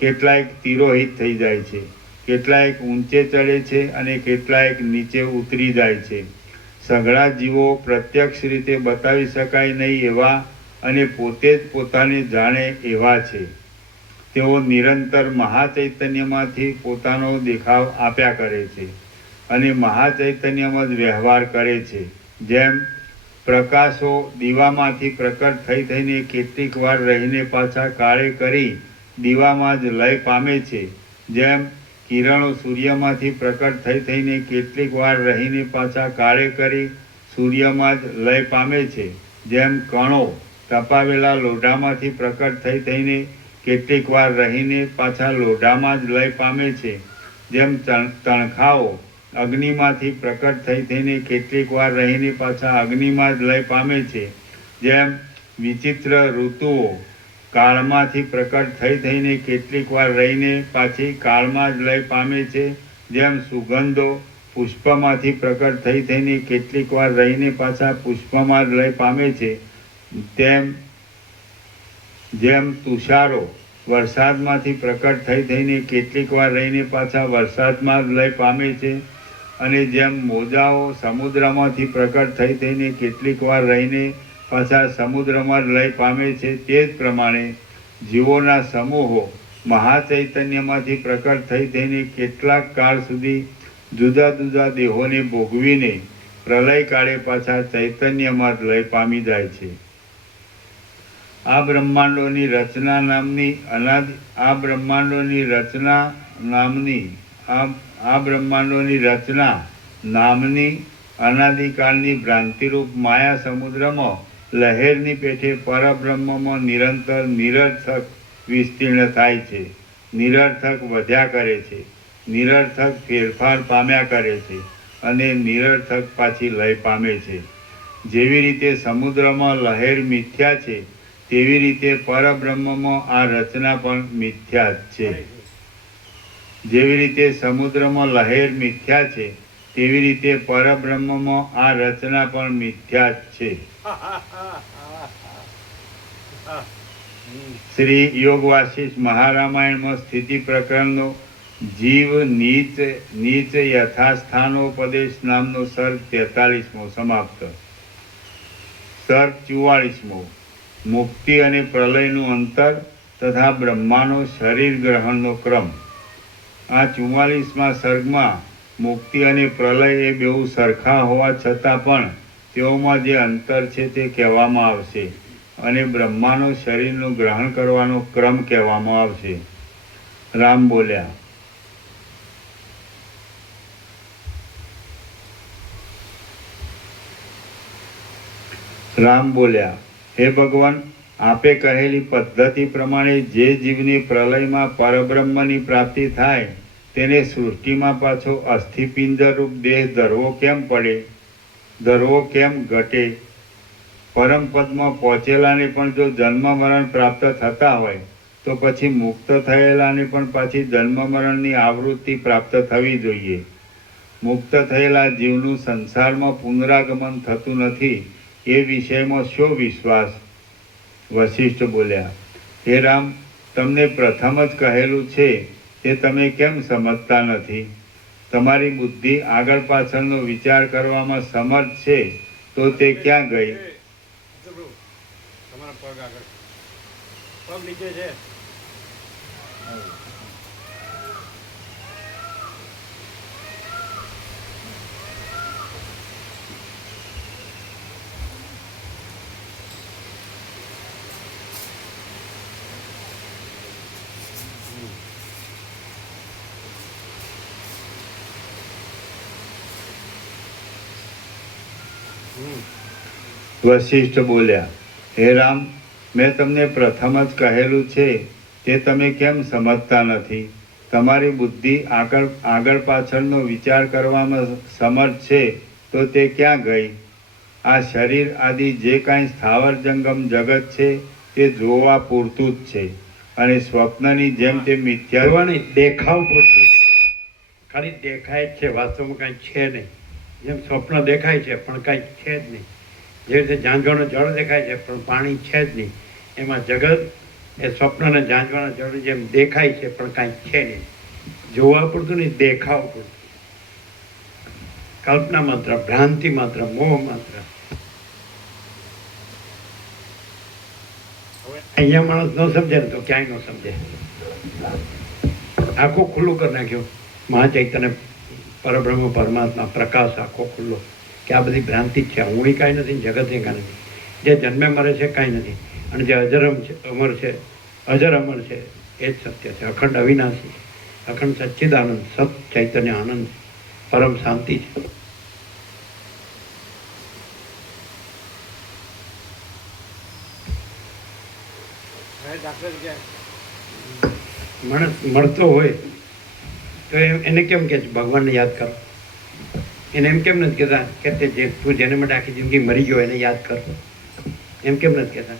કેટલાક તિરોહિત થઈ જાય છે, કેટલાક ઊંચે ચડે છે અને કેટલાક નીચે ઉતરી જાય છે. સઘળા જીવો પ્રત્યક્ષ રીતે બતાવી શકાય નહીં એવા અને પોતે જ પોતાને જાણે એવા છે. તેઓ નિરંતર મહાચૈતન્યમાંથી પોતાનો દેખાવ આપ્યા કરે છે અને મહાચૈતન્યમાં જ વ્યવહાર કરે છે. જેમ પ્રકાશો દીવામાંથી પ્રકટ થઈ થઈને કેટલીક વાર રહીને પાછા કાળે કરી દીવામાં જ લય પામે છે, જેમ કિરણો સૂર્યમાંથી પ્રકટ થઈ થઈને કેટલીક વાર રહીને પાછા કાળે કરી સૂર્યમાં જ લય પામે છે, જેમ કણો તપાવેલા લોઢામાંથી પ્રકટ થઈ થઈને કેટલીક વાર રહીને પાછા લોઢામાં જ લય પામે છે, જેમ તણખાઓ અગ્નિમાંથી પ્રકટ થઈ થઈને કેટલીક વાર રહીને પાછા અગ્નિમાં જ લય પામે છે, જેમ વિચિત્ર ઋતુઓ કાળમાંથી પ્રકટ થઈને કેટલીક વાર રહીને પાછી કાળમાં જ લય પામે છે. જેમ સુગંધો પુષ્પમાંથી પ્રકટ થઈને કેટલીક વાર રહીને પાછા પુષ્પમાં જ લય પામે છે, જેમ તુષારો વરસાદમાંથી પ્રકટ થઈને કેટલીક વાર રહીને પાછા વરસાદમાં જ લય પામે છે, અને જેમ મોજાઓ સમુદ્રમાંથી પ્રકટ થઈને કેટલીક વાર રહીને પાછા સમુદ્રમાં જ લય પામે છે, તે જ પ્રમાણે જીવોના સમૂહો મહાચૈતન્યમાંથી પ્રકટ થઈને કેટલાક કાળ સુધી જુદા જુદા દેહોને ભોગવીને પ્રલય કાળે પાછા ચૈતન્યમાં જ લય પામી જાય છે. આ બ્રહ્માંડોની રચના નામની અનાદિકાળની ભ્રાંતિરૂપ માયા સમુદ્રમાં લહેરની પેઠે પરબ્રહ્મમાં નિરંતર નિરર્થક વિસ્તીર્ણ થાય છે, નિરર્થક વધ્યા કરે છે, નિરર્થક ફેરફાર પામ્યા કરે છે, અને નિરર્થક પાછી લય પામે છે. જેવી રીતે સમુદ્રમાં લહેર મિથ્યા છે, તેવી રીતે પરબ્રહ્મમાં આ રચના પણ મિથ્યા જ છે. જેવી રીતે સમુદ્રમાં લહેર મિથ્યા છે, તેવી રીતે પરબ્રહ્મમાં આ રચના પણ મિથ્યા જ છે. શ્રી યોગ વાસિષ્ઠ મહારામાયણમાં સ્થિતિ પ્રકરણનો જીવ નીચ યથાસ્થાનોપદેશ નામનો સર્ગ 43મો સમાપ્ત. સર્ગ 44મો મુક્તિ અને પ્રલયનું અંતર તથા બ્રહ્માનો શરીર ગ્રહણનો ક્રમ. આ 44મા સર્ગમાં મુક્તિ અને પ્રલય એ બેઉ સરખા હોવા છતાં પણ તેઓમાં જે અંતર છે તે કહેવામાં આવશે, અને બ્રહ્માનો શરીરનું ગ્રહણ કરવાનો ક્રમ કહેવામાં આવશે. રામ બોલ્યા, હે ભગવાન, આપે કહેલી પદ્ધતિ પ્રમાણે જે જીવની પ્રલયમાં પરબ્રહ્મની પ્રાપ્તિ થાય તેને સૃષ્ટિમાં પાછો અસ્થિપિંજરરૂપ દેહ ધરવો કેમ પડે, ધરવો કેમ ઘટે? પરમપદમાં પહોંચેલાને પણ જો જન્મ મરણ પ્રાપ્ત થતા હોય તો પછી મુક્ત થયેલાને પણ પાછી જન્મ મરણની આવૃત્તિ પ્રાપ્ત થવી જોઈએ. મુક્ત થયેલા જીવનું સંસારમાં પુનરાગમન થતું નથી એ વિષયમાં શો વિશ્વાસ? વશિષ્ઠ બોલ્યા, હે રામ, તમને પ્રથમ જ કહેલું છે તે તમે કેમ સમજતા નથી? તમારી બુદ્ધિ આગળ પાછળનો વિચાર કરવામાં સમર્થ છે તો તે ક્યાં ગઈ? તમારા પગ આગળ, પગ નીચે છે. વશિષ્ઠ બોલ્યા, હે રામ, મેં તમને પ્રથમ જ કહેલું છે તે તમે કેમ સમજતા નથી? તમારી બુદ્ધિ આગળ પાછળનો વિચાર કરવામાં સમર્થ છે તો તે ક્યાં ગઈ? આ શરીર આદિ જે કાંઈ સ્થાવર જંગમ જગત છે તે જોવા પૂરતું જ છે, અને સ્વપ્નની જેમ તે મિથ્યા દેખાવ પૂરતું જ છે. ખાલી દેખાય જ છે, વાસ્તવમાં કાંઈ છે નહીં. જેમ સ્વપ્ન દેખાય છે પણ કાંઈ છે જ નહીં. જે રીતે ઝાંઝવાનું જળ દેખાય છે પણ પાણી છે જ નહીં, એમાં જગત એ સ્વપ્નને ઝાંઝવાના જળ જેમ દેખાય છે પણ કાંઈ છે નહીં. જોવા પૂરતું નહીં, દેખાવ પૂરતું. કલ્પના માત્ર, ભ્રાંતિ માત્ર, મોહ માત્ર. અહીંયા માણસ ન સમજે ને તો ક્યાંય ન સમજે. આખું ખુલ્લું કરી નાખ્યું મહાચૈતન્ય પરબ્રહ્મ પરમાત્મા પ્રકાશ આખો ખુલ્લો કે આ બધી ભ્રાંતિ જ છે. હું કાંઈ નથી, જગત એ કાંઈ નથી. જે જન્મે મરે છે કાંઈ નથી, અને જે અજર અમર છે એ જ સત્ય છે. અખંડ અવિનાશી, અખંડ સચ્ચિદાનંદ, સત ચૈતન્ય આનંદ, પરમ શાંતિ છે. માણસ મળતો હોય તો એને કેમ કે ભગવાનને યાદ કરો? એને એમ કેમ નથી કહેતા કે તું જેને માટે આખી જિંદગી મરી ગયો એને યાદ કર? એમ કેમ નથી કહેતા?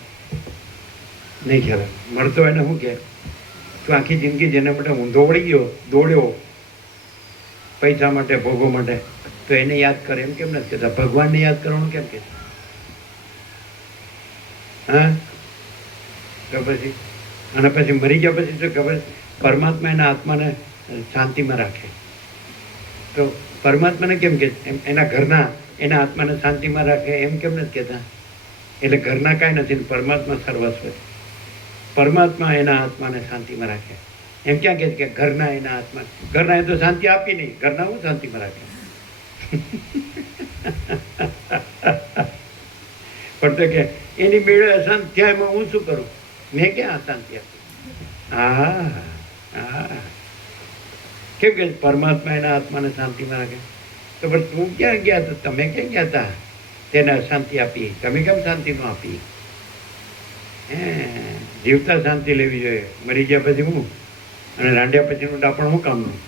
નહીં ખ્યાલ આવે. મળતો એને શું કહે? તું આખી જિંદગી જેના માટે ઊંધો વળી ગયો, દોડ્યો પૈસા માટે, ભોગો માટે, તો એને યાદ કરે એમ કેમ નથી કહેતા? ભગવાનને યાદ કરવાનું કેમ કે? હા, તો પછી અને પછી મરી ગયા પછી તો ખબર, પરમાત્મા એના આત્માને શાંતિમાં રાખે. તો પરમાત્માને કેમ કે એના ઘરના એના આત્માને શાંતિમાં રાખે એમ કેમ નથી કહેતા? એટલે ઘરના કાંઈ નથી, પરમાત્મા સર્વસ્વ છે. પરમાત્મા એના આત્માને શાંતિમાં રાખે એમ ક્યાં કહે છે કે ઘરના એના આત્મા? ઘરના એ તો શાંતિ આપી નહીં, ઘરના હું શાંતિમાં રાખે? પણ તો કે એની મેળે અશાંત થયા, એમાં હું શું કરું? મેં ક્યાં અશાંતિ આપી? હા હા, કેમ કે પરમાત્મા એના આત્માને શાંતિમાં રાખે. તો પણ તું ક્યાં ગયા હતા? તમે ક્યાં ગયા હતા તેને અશાંતિ આપી? તમે કેમ શાંતિ ન આપી? જીવતા શાંતિ લેવી જોઈએ, મરી ગયા પછી હું? અને રાંડ્યા પછીનું ડાપણ શું કામનું?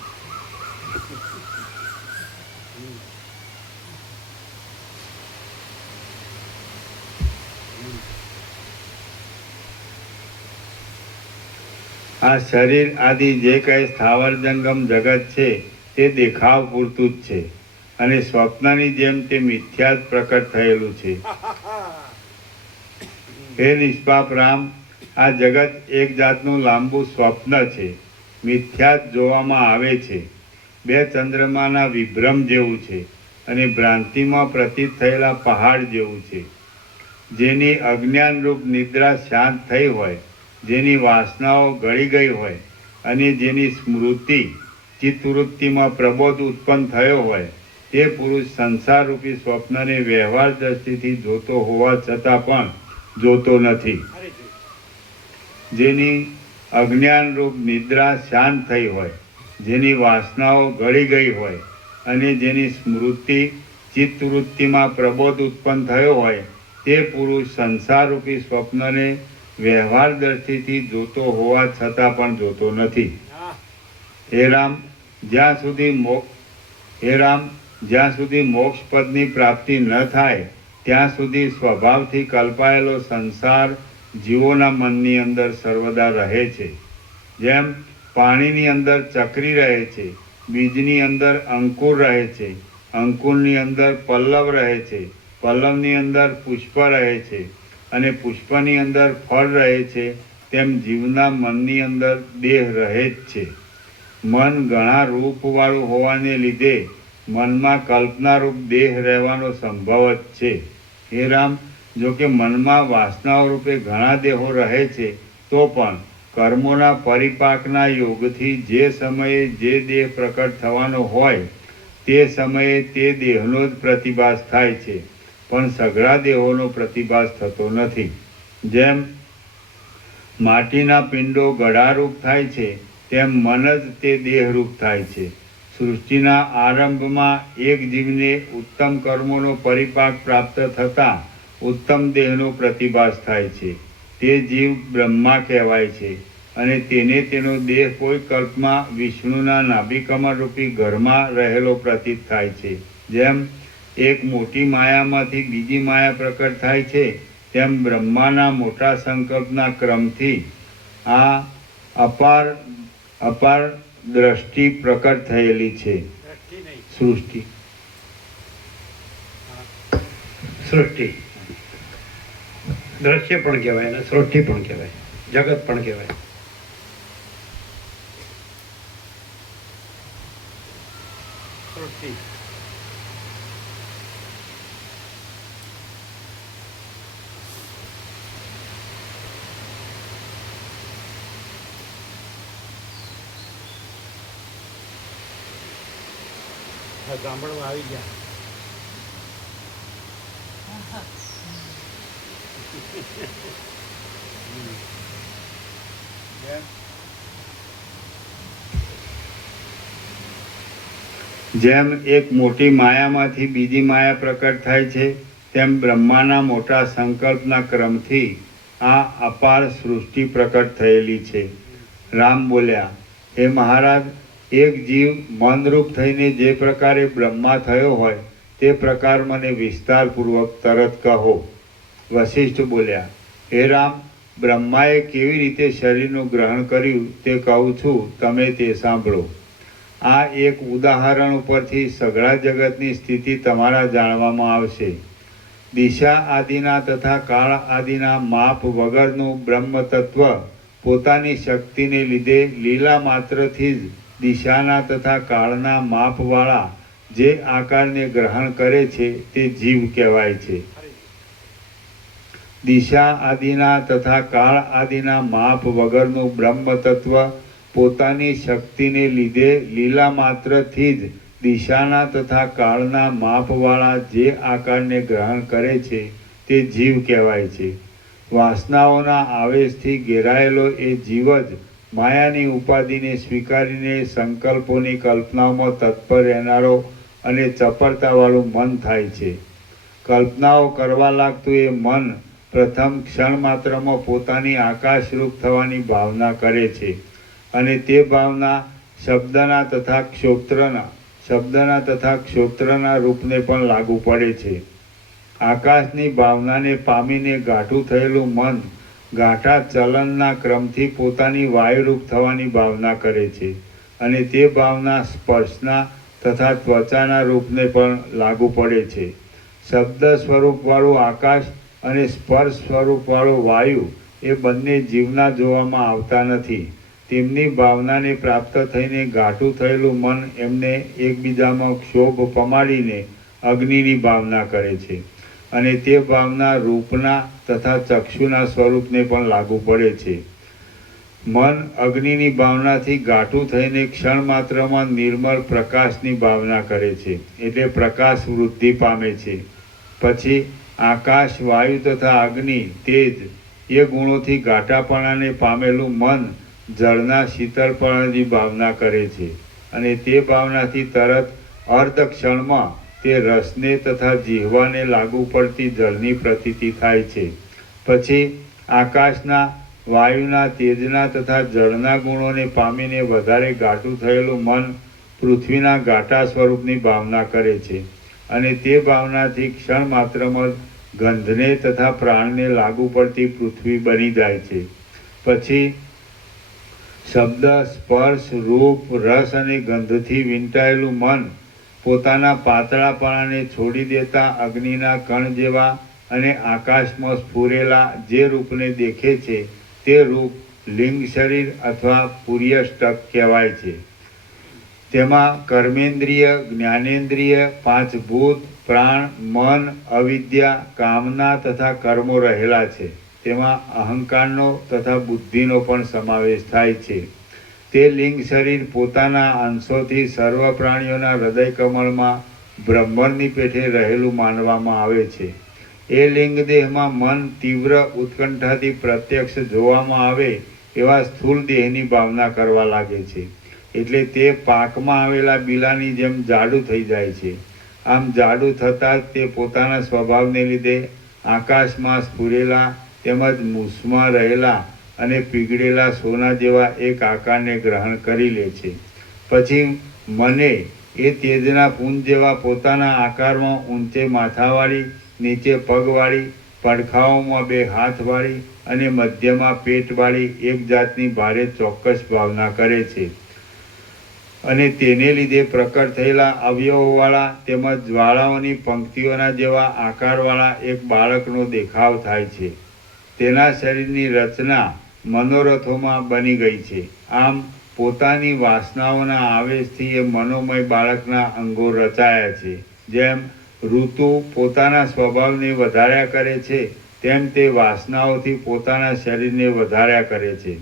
આ શરીર આદિ જે કંઈ સ્થાવર જંગમ જગત છે તે દેખાવ પૂરતું જ છે અને સ્વપ્નની જેમ તે મિથ્યા જ પ્રકટ થયેલું છે. હે નિષ્પાપ રામ, આ જગત એક જાતનું લાંબુ સ્વપ્ન છે, મિથ્યા જ જોવામાં આવે છે. બે ચંદ્રમાના વિભ્રમ જેવું છે અને ભ્રાંતિમાં પ્રતીત થયેલા પહાડ જેવું છે. જેની અજ્ઞાનરૂપ નિદ્રા શાંત થઈ હોય, જેની વાસનાઓ ગળી ગઈ હોય અને જેની સ્મૃતિ ચિત્તવૃત્તિમાં પ્રબોધ ઉત્પન્ન થયો હોય, તે પુરુષ સંસારરૂપી સ્વપ્નને વ્યવહાર દ્રષ્ટિથી જોતો હોવા છતાં પણ જોતો નથી. જેની અજ્ઞાનરૂપ નિદ્રા શાંત થઈ હોય, જેની વાસનાઓ ગળી ગઈ હોય અને જેની સ્મૃતિ ચિત્તવૃત્તિમાં પ્રબોધ ઉત્પન્ન થયો હોય, તે પુરુષ સંસારરૂપી સ્વપ્નને વ્યવહાર દ્રષ્ટિથી જોતો હોવા છતાં પણ જોતો નથી. હે રામ, જ્યાં સુધી મોક્ષ પદની પ્રાપ્તિ ન થાય ત્યાં સુધી સ્વભાવથી કલ્પાયેલો સંસાર જીવોના મનની અંદર સર્વદા રહે છે. જેમ પાણીની અંદર ચક્રી રહે છે, બીજની અંદર અંકુર રહે છે, અંકુરની અંદર પલ્લવ રહે છે, પલ્લવની અંદર પુષ્પ રહે છે અને પુષ્પની અંદર ફળ રહે છે, તેમ જીવના મનની અંદર દેહ રહે જ છે. મન ઘણા રૂપવાળું હોવાને લીધે મનમાં કલ્પનારૂપ દેહ રહેવાનો સંભવ જ છે. હે રામ, જો કે મનમાં વાસનાઓ રૂપે ઘણા દેહો રહે છે, તો પણ કર્મોના પરિપાકના યોગથી જે સમયે જે દેહ પ્રકટ થવાનો હોય તે સમયે તે દેહનો જ પ્રતિભાસ થાય છે, પણ સઘળા દેહોનો પ્રતિભાસ થતો નથી. જેમ માટીના પિંડો ગળારૂપ થાય છે, તેમ મન જ તે દેહરૂપ થાય છે. સૃષ્ટિના આરંભમાં એક જીવને ઉત્તમ કર્મોનો પરિપાક પ્રાપ્ત થતાં ઉત્તમ દેહનો પ્રતિભાસ થાય છે. તે જીવ બ્રહ્મા કહેવાય છે અને તેને તેનો દેહ કોઈ કલ્પમાં વિષ્ણુના નાભિકમળ રૂપી ઘરમાં રહેલો પ્રતીત થાય છે. જેમ એક મોટી માયામાંથી બીજી માયા પ્રકટ થાય છે, તેમ બ્રહ્માના મોટા સંકલ્પના ક્રમથી આ અપાર દ્રષ્ટિ પ્રકટ થયેલી છે. સૃષ્ટિ દ્રશ્ય પણ કહેવાય અને સૃષ્ટિ પણ કહેવાય, જગત પણ કહેવાય. સૃષ્ટિ સાંભળવા આવી ગયા. જેમ એક મોટી માયામાંથી બીજી માયા પ્રકટ થાય છે, તેમ બ્રહ્માના મોટા સંકલ્પના ક્રમથી આ અપાર સૃષ્ટિ પ્રકટ થયેલી છે. રામ બોલ્યા, હે મહારાજ, એક જીવ મનરૂપ થઈને જે પ્રકારે બ્રહ્મા થયો હોય તે પ્રકાર મને વિસ્તારપૂર્વક તરત કહો. વશિષ્ઠ બોલ્યા, હે રામ, બ્રહ્માએ કેવી રીતે શરીરનું ગ્રહણ કર્યું તે કહું છું, તમે તે સાંભળો. આ એક ઉદાહરણ ઉપરથી સઘળા જગતની સ્થિતિ તમારા જાણવામાં આવશે. દિશા આદિના તથા કાળ આદિના માપ વગરનું બ્રહ્મ તત્વ પોતાની શક્તિને લીધે લીલા માત્રથી જ દિશાના તથા કાળના માપવાળા જે આકારને ગ્રહણ કરે છે તે જીવ કહેવાય છે. દિશા આદિના તથા કાળ આદિના માપ વગરનું બ્રહ્મ તત્વ પોતાની શક્તિને લીધે લીલા માત્રથી જ દિશાના તથા કાળના માપવાળા જે આકારને ગ્રહણ કરે છે તે જીવ કહેવાય છે. વાસનાઓના આવેશથી ઘેરાયેલો એ જીવ જ માયાની ઉપાધિને સ્વીકારીને સંકલ્પોની કલ્પનાઓમાં તત્પર રહેનારો અને ચપળતાવાળું મન થાય છે. કલ્પનાઓ કરવા લાગતું એ મન પ્રથમ ક્ષણ માત્રમાં પોતાની આકાશરૂપ થવાની ભાવના કરે છે અને તે ભાવના શબ્દના તથા ક્ષોત્રના રૂપને પણ લાગુ પડે છે. આકાશની ભાવનાને પામીને ગાંઠું થયેલું મન ગાંઠા ચલનના ક્રમથી પોતાની વાયુરૂપ થવાની ભાવના કરે છે અને તે ભાવના સ્પર્શના તથા ત્વચાના રૂપને પણ લાગુ પડે છે. શબ્દ સ્વરૂપવાળું આકાશ અને સ્પર્શ સ્વરૂપવાળો વાયુ એ બંને જીવના જોવામાં આવતા નથી. તેમની ભાવનાને પ્રાપ્ત થઈને ગાંઠું થયેલું મન એમને એકબીજામાં ક્ષોભ પમાડીને અગ્નિની ભાવના કરે છે અને તે ભાવના રૂપના તથા ચક્ષુના સ્વરૂપને પણ લાગુ પડે છે. મન અગ્નિની ભાવનાથી ગાંઠું થઈને ક્ષણ માત્રમાં નિર્મળ પ્રકાશની ભાવના કરે છે એટલે પ્રકાશ વૃદ્ધિ પામે છે. પછી આકાશ, વાયુ તથા અગ્નિ, તેજ એ ગુણોથી ગાંઠાપણાને પામેલું મન જળના શીતળપણાની ભાવના કરે છે અને તે ભાવનાથી તરત અર્ધ ક્ષણમાં તે રસને તથા જીહવાને લાગુ પડતી જળની પ્રતીતિ થાય છે. પછી આકાશના, વાયુના, તેજના તથા જળના ગુણોને પામીને વધારે ગાંઠું થયેલું મન પૃથ્વીના ગાંઠા સ્વરૂપની ભાવના કરે છે અને તે ભાવનાથી ક્ષણ માત્રમાં ગંધને તથા પ્રાણને લાગુ પડતી પૃથ્વી બની જાય છે. પછી શબ્દ, સ્પર્શ, રૂપ, રસ અને ગંધથી વીંટાયેલું મન પોતાના પાતળાપણાને છોડી દેતા અગ્નિના કણ જેવા અને આકાશમાં સ્ફુરેલા જે રૂપને દેખે છે તે રૂપ લિંગ શરીર અથવા પુર્યષ્ટક કહેવાય છે. તેમાં કર્મેન્દ્રિય, જ્ઞાનેન્દ્રિય, પાંચ ભૂત, પ્રાણ, મન, અવિદ્યા, કામના તથા કર્મો રહેલા છે. તેમાં અહંકારનો તથા બુદ્ધિનો પણ સમાવેશ થાય છે. તે લિંગ શરીર પોતાના અંશોથી સર્વ પ્રાણીઓના હૃદય કમળમાં બ્રહ્મણની પેઠે રહેલું માનવામાં આવે છે. એ લિંગ દેહમાં મન તીવ્ર ઉત્કંઠાથી પ્રત્યક્ષ જોવામાં આવે એવા સ્થૂળ દેહની ભાવના કરવા લાગે છે. એટલે તે પાકમાં આવેલા બીલાની જેમ જાડું થઈ જાય છે. આમ જાડું થતાં જ તે પોતાના સ્વભાવને લીધે આકાશમાં સ્ફુરેલા તેમજ મૂસમાં રહેલા અને પીગળેલા સોના જેવા એક આકારને ગ્રહણ કરી લે છે. પછી મને એ તેજના પુંજ જેવા પોતાના આકારમાં ઊંચે માથાવાળી, નીચે પગવાળી, પડખાઓમાં બે હાથવાળી અને મધ્યમાં પેટવાળી એક જાતની ભારે ચોક્કસ ભાવના કરે છે અને તેને લીધે પ્રકટ થયેલા અવયવોવાળા તેમજ જ્વાળાઓની પંક્તિઓના જેવા આકારવાળા એક બાળકનો દેખાવ થાય છે. તેના શરીરની રચના મનોરથોમાં બની ગઈ છે. આમ પોતાની વાસનાઓના આવેશથી એ મનોમય બાળકના અંગો રચાયા છે. જેમ ઋતુ પોતાના સ્વભાવને વધાર્યા કરે છે તેમ તે વાસનાઓથી પોતાના શરીરને વધાર્યા કરે છે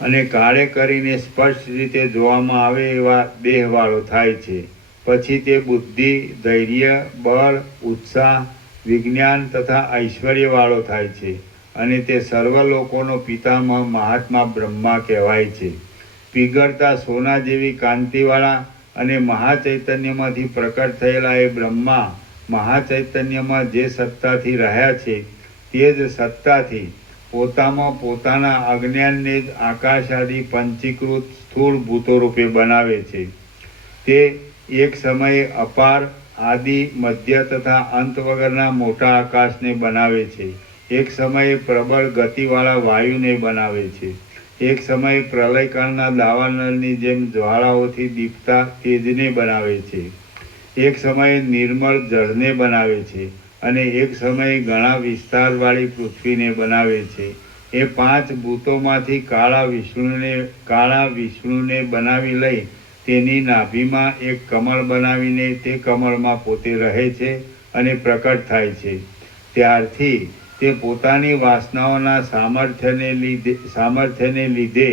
અને કાળે કરીને સ્પષ્ટ રીતે જોવામાં આવે એવા દેહવાળો થાય છે. પછી તે બુદ્ધિ, ધૈર્ય, બળ, ઉત્સાહ, વિજ્ઞાન તથા ઐશ્વર્યવાળો થાય છે અને તે સર્વ લોકોનો પિતામહ મહાત્મા બ્રહ્મા કહેવાય છે. પીગળતા સોના જેવી કાંતિવાળા અને મહાચૈતન્યમાંથી પ્રકટ થયેલા એ બ્રહ્મા મહાચૈતન્યમાં જે સત્તાથી રહ્યા છે તે જ સત્તાથી પોતામાં પોતાના અજ્ઞાનને જ આકાશ આદિ પંચીકૃત સ્થૂળ ભૂતો રૂપે બનાવે છે. તે એક સમયે અપાર, આદિ, મધ્ય તથા અંત વગરના મોટા આકાશને બનાવે છે. એક સમયે પ્રબળ ગતિવાળા વાયુને બનાવે છે, એક સમયે પ્રલયકાળના દાવાનળની જેમ જ્વાળાઓથી દીપતા તેજને બનાવે છે, એક સમયે નિર્મળ જળને બનાવે છે અને એક સમયે ઘણા વિસ્તારવાળી પૃથ્વીને બનાવે છે. એ 5 ભૂતોમાંથી કાળા વિષ્ણુને બનાવી લઈ તેની નાભીમાં એક કમળ બનાવીને તે કમળમાં પોતે રહે છે અને પ્રકટ થાય છે. ત્યારથી તે પોતાની વાસનાઓના સામર્થ્યને લીધે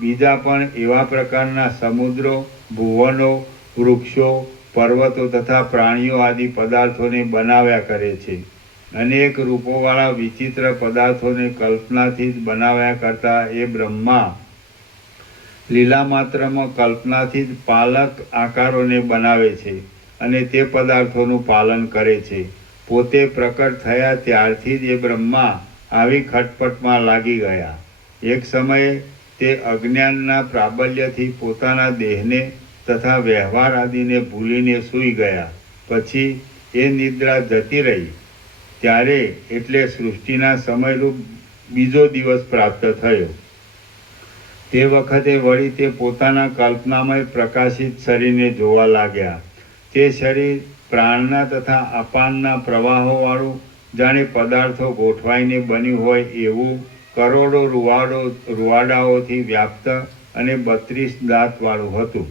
બીજા પણ એવા પ્રકારના સમુદ્રો, ભુવનો, વૃક્ષો, પર્વતો તથા પ્રાણીઓ આદિ પદાર્થોને બનાવ્યા કરે છે. અનેક રૂપોવાળા વિચિત્ર પદાર્થોને કલ્પનાથી જ બનાવ્યા કરતા એ બ્રહ્મા લીલા માત્રમાં કલ્પનાથી જ પાલક આકારોને બનાવે છે અને તે પદાર્થોનું પાલન કરે છે. પોતે પ્રકટ થયા ત્યારથી જ એ બ્રહ્મા આવી ખટપટમાં લાગી ગયા. એક સમયે તે અજ્ઞાનના પ્રાબલ્યથી પોતાના દેહને તથા વ્યવહાર આદિને ભૂલીને સૂઈ ગયા. પછી એ નિદ્રા જતી રહી. ત્યારે એટલે સૃષ્ટિના સમયરૂપ બીજો દિવસ પ્રાપ્ત થયો. તે વખતે વળી તે પોતાના કલ્પનામય પ્રકાશિત શરીરને જોવા લાગ્યા. તે શરીર પ્રાણના તથા અપાનના પ્રવાહોવાળું જાણે પદાર્થો ગોઠવાઈને બન્યું હોય એવું કરોડો રૂવાડાઓથી વ્યાપ્ત અને 32 દાંતવાળું હતું.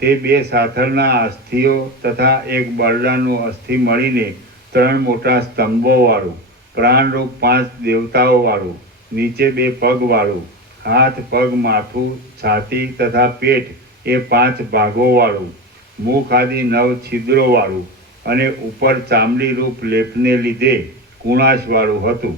તે 2 સાથળના અસ્થિઓ તથા એક બરડાનું અસ્થિ મળીને 3 મોટા સ્તંભોવાળું, પ્રાણરૂપ 5 દેવતાઓવાળું, નીચે 2 પગવાળું, હાથ, પગ, માથું, છાતી તથા પેટ એ 5 ભાગોવાળું, મુખ આદિ 9 છિદ્રોવાળું અને ઉપર ચામડી રૂપ લેપને લીધે કુણાશવાળું હતું.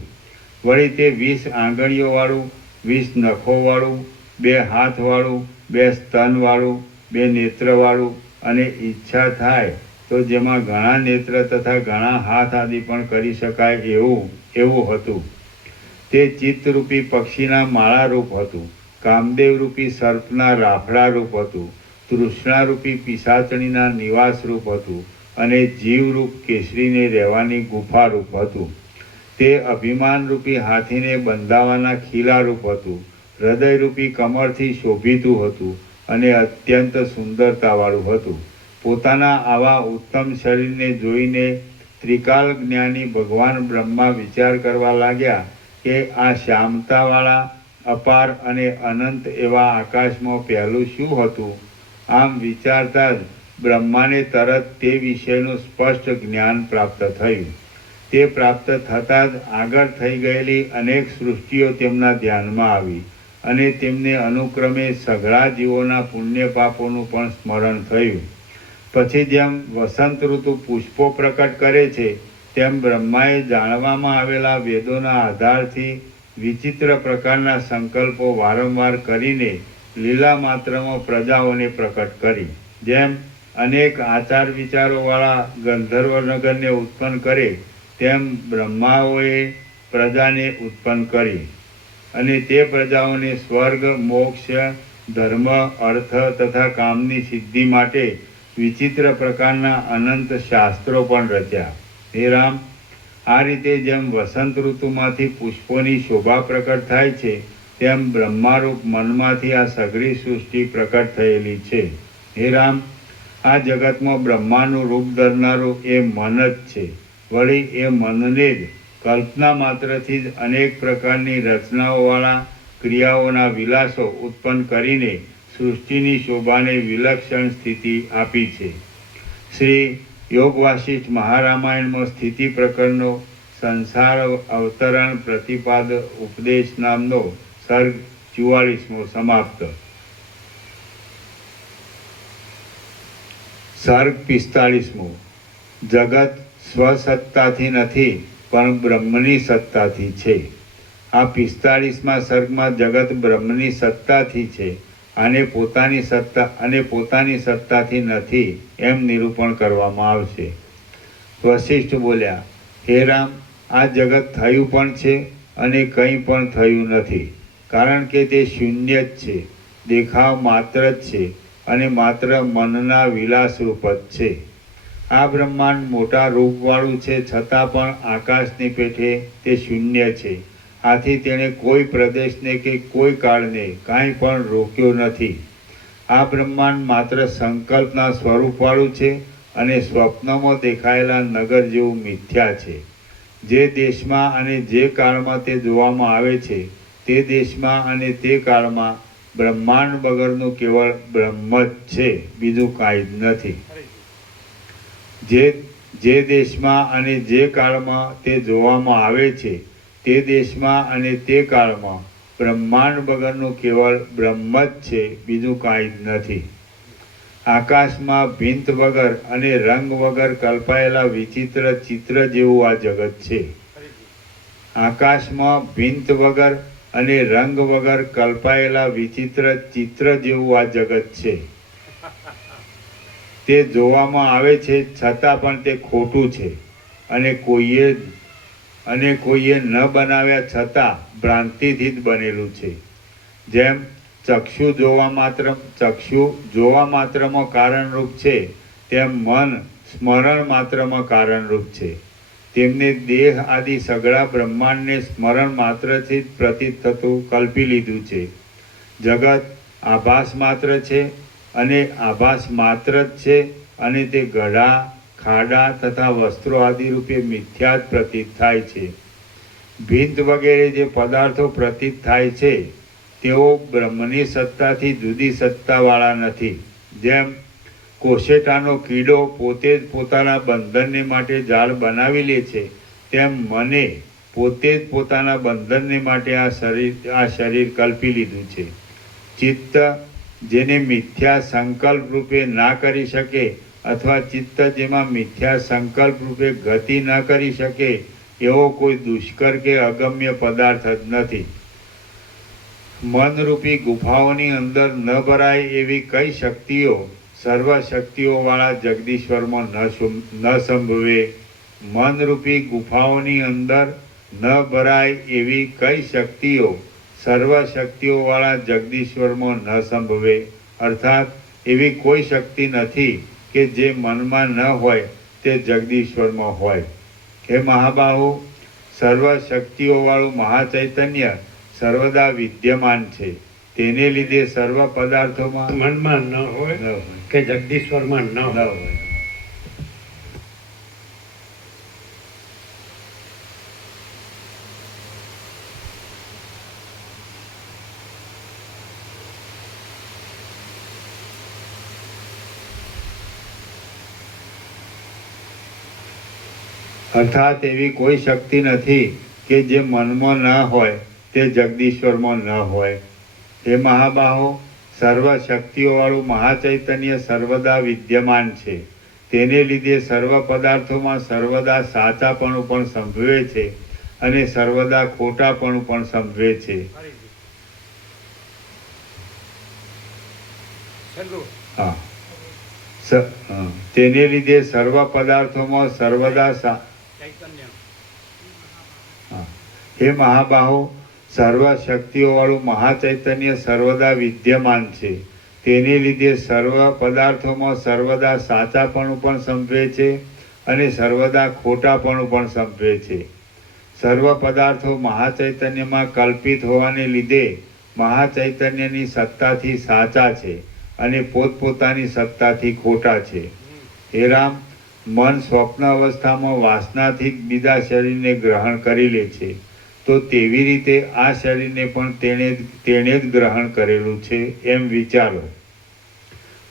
વળી તે 20 આંગળીઓવાળું, 20 નખોવાળું, 2 હાથવાળું, 2 સ્તનવાળું, 2 નેત્રવાળું અને ઈચ્છા થાય તો જેમાં ઘણા નેત્ર તથા ઘણા હાથ આદિ પણ કરી શકાય એવું હતું. તે ચિત્તરૂપી પક્ષીના માળા રૂપ હતું, કામદેવરૂપી સર્પના રાફડા રૂપ હતું, તૃષ્ણારૂપી પિશાચણીના નિવાસ રૂપ હતું અને જીવરૂપ કેસરીને રહેવાની ગુફા રૂપ હતું. તે અભિમાનરૂપી હાથીને બંધાવાના ખીલા રૂપ હતું, હૃદયરૂપી કમળથી શોભિતું હતું અને અત્યંત સુંદરતાવાળું હતું. પોતાના આવા ઉત્તમ શરીરને જોઈને ત્રિકાલ જ્ઞાની ભગવાન બ્રહ્મા વિચાર કરવા લાગ્યા કે આ શ્યામતાવાળા અપાર અને અનંત એવા આકાશમાં પહેલું શું હતું. આમ વિચારતા જ બ્રહ્માને તરત તે વિષયનું સ્પષ્ટ જ્ઞાન પ્રાપ્ત થયું. તે પ્રાપ્ત થતાં જ આગળ થઈ ગયેલી અનેક સૃષ્ટિઓ તેમના ધ્યાનમાં આવી અને તેમને અનુક્રમે સઘળા જીવોના પુણ્ય પાપોનું પણ સ્મરણ થયું. પછી જેમ વસંત ઋતુ પુષ્પો પ્રકટ કરે છે તેમ બ્રહ્માએ જાણવામાં આવેલા વેદોના આધારથી વિચિત્ર પ્રકારના સંકલ્પો વારંવાર કરીને લીલા માત્રમાં પ્રજાઓને પ્રકટ કરી. જેમ અનેક આચાર વિચારોવાળા ગંધર્વનગરને ઉત્પન્ન કરે તેમ બ્રહ્માઓએ પ્રજાને ઉત્પન્ન કરી અને તે પ્રજાઓને સ્વર્ગ, મોક્ષ, ધર્મ, અર્થ તથા કામની સિદ્ધિ માટે વિચિત્ર પ્રકારના અનંત શાસ્ત્રો પણ રચ્યા. હે રામ, આ રીતે જેમ વસંત ઋતુમાંથી પુષ્પોની શોભા પ્રકટ થાય છે તેમ બ્રહ્મારૂપ મનમાંથી આ સઘળી સૃષ્ટિ પ્રકટ થયેલી છે. હે રામ, આ જગતમાં બ્રહ્માનું રૂપ ધરનારું એ મન જ છે. વળી એ મનને જ કલ્પના માત્રથી જ અનેક પ્રકારની રચનાઓવાળા ક્રિયાઓના વિલાસો ઉત્પન્ન કરીને સૃષ્ટિની શોભાને વિલક્ષણ સ્થિતિ આપી છે. શ્રી યોગ વાસિષ્ઠ મહારામાયણમાં સ્થિતિ પ્રકરણનો સંસાર અવતરણ પ્રતિપાદ ઉપદેશ નામનો સર્ગ 44મો સમાપ્ત. સર્ગ 45મો. જગત સ્વસત્તાથી નથી પણ બ્રહ્મની સત્તાથી છે. આ 45મા સર્ગમાં જગત બ્રહ્મની સત્તાથી છે અને પોતાની સત્તાથી નથી એમ નિરૂપણ કરવામાં આવશે. વશિષ્ઠ બોલ્યા, હે રામ, આ જગત થયું પણ છે અને કંઈ પણ થયું નથી, કારણ કે તે શૂન્ય જ છે, દેખાવ માત્ર જ છે અને માત્ર મનના વિલાસ રૂપ જ છે. આ બ્રહ્માંડ મોટા રૂપવાળું છે, છતાં પણ આકાશની પેઠે તે શૂન્ય છે. આથી તેણે કોઈ પ્રદેશને કે કોઈ કાળને કાંઈ પણ રોક્યો નથી. આ બ્રહ્માંડ માત્ર સંકલ્પના સ્વરૂપવાળું છે અને સ્વપ્નમાં દેખાયેલા નગર જેવું મિથ્યા છે. જે દેશમાં અને જે કાળમાં તે જોવામાં આવે છે તે દેશમાં અને તે કાળમાં બ્રહ્માંડ વગરનું કેવળ બ્રહ્મ જ છે, બીજું કાંઈ જ નથી. જે દેશમાં અને જે કાળમાં તે જોવામાં આવે છે તે દેશમાં અને તે કાળમાં બ્રહ્માંડ વગરનું કેવળ બ્રહ્મ જ છે, બીજું કાંઈ જ નથી. આકાશમાં ભીંત વગર અને રંગ વગર કલ્પાયેલા વિચિત્ર ચિત્ર જેવું આ જગત છે. આકાશમાં ભીંત વગર અને રંગ વગર કલ્પાયેલા વિચિત્ર ચિત્ર જેવું આ જગત છે. તે જોવામાં આવે છે છતાં પણ તે ખોટું છે અને કોઈએ ન બનાવ્યા છતાં ભ્રાંતિથી જ બનેલું છે. જેમ ચક્ષુ જોવા માત્રમાં કારણરૂપ છે, તેમ મન સ્મરણ માત્રમાં કારણરૂપ છે. તેમને દેહ આદિ સઘળા બ્રહ્માંડને સ્મરણ માત્રથી જ પ્રતીત થતું કલ્પી લીધું છે. જગત આભાસ માત્ર છે અને આભાસ માત્ર જ છે અને તે ગઢા, ખાડા તથા વસ્ત્રો આદિ રૂપે મિથ્યા જ પ્રતીત થાય છે. ભીંત વગેરે જે પદાર્થો પ્રતીત થાય છે તેઓ બ્રહ્મની સત્તાથી જુદી સત્તાવાળા નથી. જેમ કોશેટાનો કીડો પોતે જ પોતાના બંધનને માટે જાળ બનાવી લે છે, તેમ મને પોતે જ પોતાના બંધનને માટે આ શરીર કલ્પી લીધું છે. ચિત્ત જેને મિથ્યા સંકલ્પ રૂપે ના કરી શકે અથવા ચિત્ત જેમાં મિથ્યા સંકલ્પ રૂપે ગતિ ન કરી શકે એવો કોઈ દુષ્કર કે અગમ્ય પદાર્થ જ નથી. મનરૂપી ગુફાઓની અંદર ન ભરાય એવી કઈ શક્તિઓ સર્વ શક્તિઓવાળા જગદીશ્વરમાં ન સંભવે. મનરૂપી ગુફાઓની અંદર ન ભરાય એવી કઈ શક્તિઓ સર્વ શક્તિઓવાળા જગદીશ્વરમાં ન સંભવે. અર્થાત એવી કોઈ શક્તિ નથી કે જે મનમાં ન હોય તે જગદીશ્વરમાં હોય. હે મહાબાહુ, સર્વ શક્તિઓવાળું મહાચૈતન્ય સર્વદા વિદ્યમાન છે. તેને લીધે સર્વ પદાર્થોમાં મનમાં ન હોય કે જગદીશ્વરમાં ન ન હોય. હોય. અર્થાત એવી કોઈ શક્તિ નથી કે જે મનમાં ન હોય તે જગદીશ્વરમાં ન હોય. હે મહાબાહો, સર્વ શક્તિઓવાળું મહાચૈતન્ય સર્વદા વિદ્યમાન છે. તેને લીધે સર્વ પદાર્થોમાં સર્વદા સાચાપણું પણ સંભવે છે અને સર્વદા ખોટાપણું પણ સંભવે છે. હા. તેને લીધે સર્વ પદાર્થોમાં સર્વદા હે મહાબાહો, સર્વ શક્તિઓવાળું મહાચૈતન્ય સર્વદા વિદ્યમાન છે. તેને લીધે સર્વ પદાર્થોમાં સર્વદા સાચાપણું પણ સંભવે છે અને સર્વદા ખોટાપણું પણ સંભવે છે. સર્વ પદાર્થો મહાચૈતન્યમાં કલ્પિત હોવાને લીધે મહાચૈતન્યની સત્તાથી સાચા છે અને પોતપોતાની સત્તાથી ખોટા છે. હે રામ, મન સ્વપ્ન અવસ્થામાં વાસનાથી જ બીજા શરીરને ગ્રહણ કરી લે છે, તો તેવી રીતે આ શરીરને પણ તેણે જ ગ્રહણ કરેલું છે એમ વિચારો.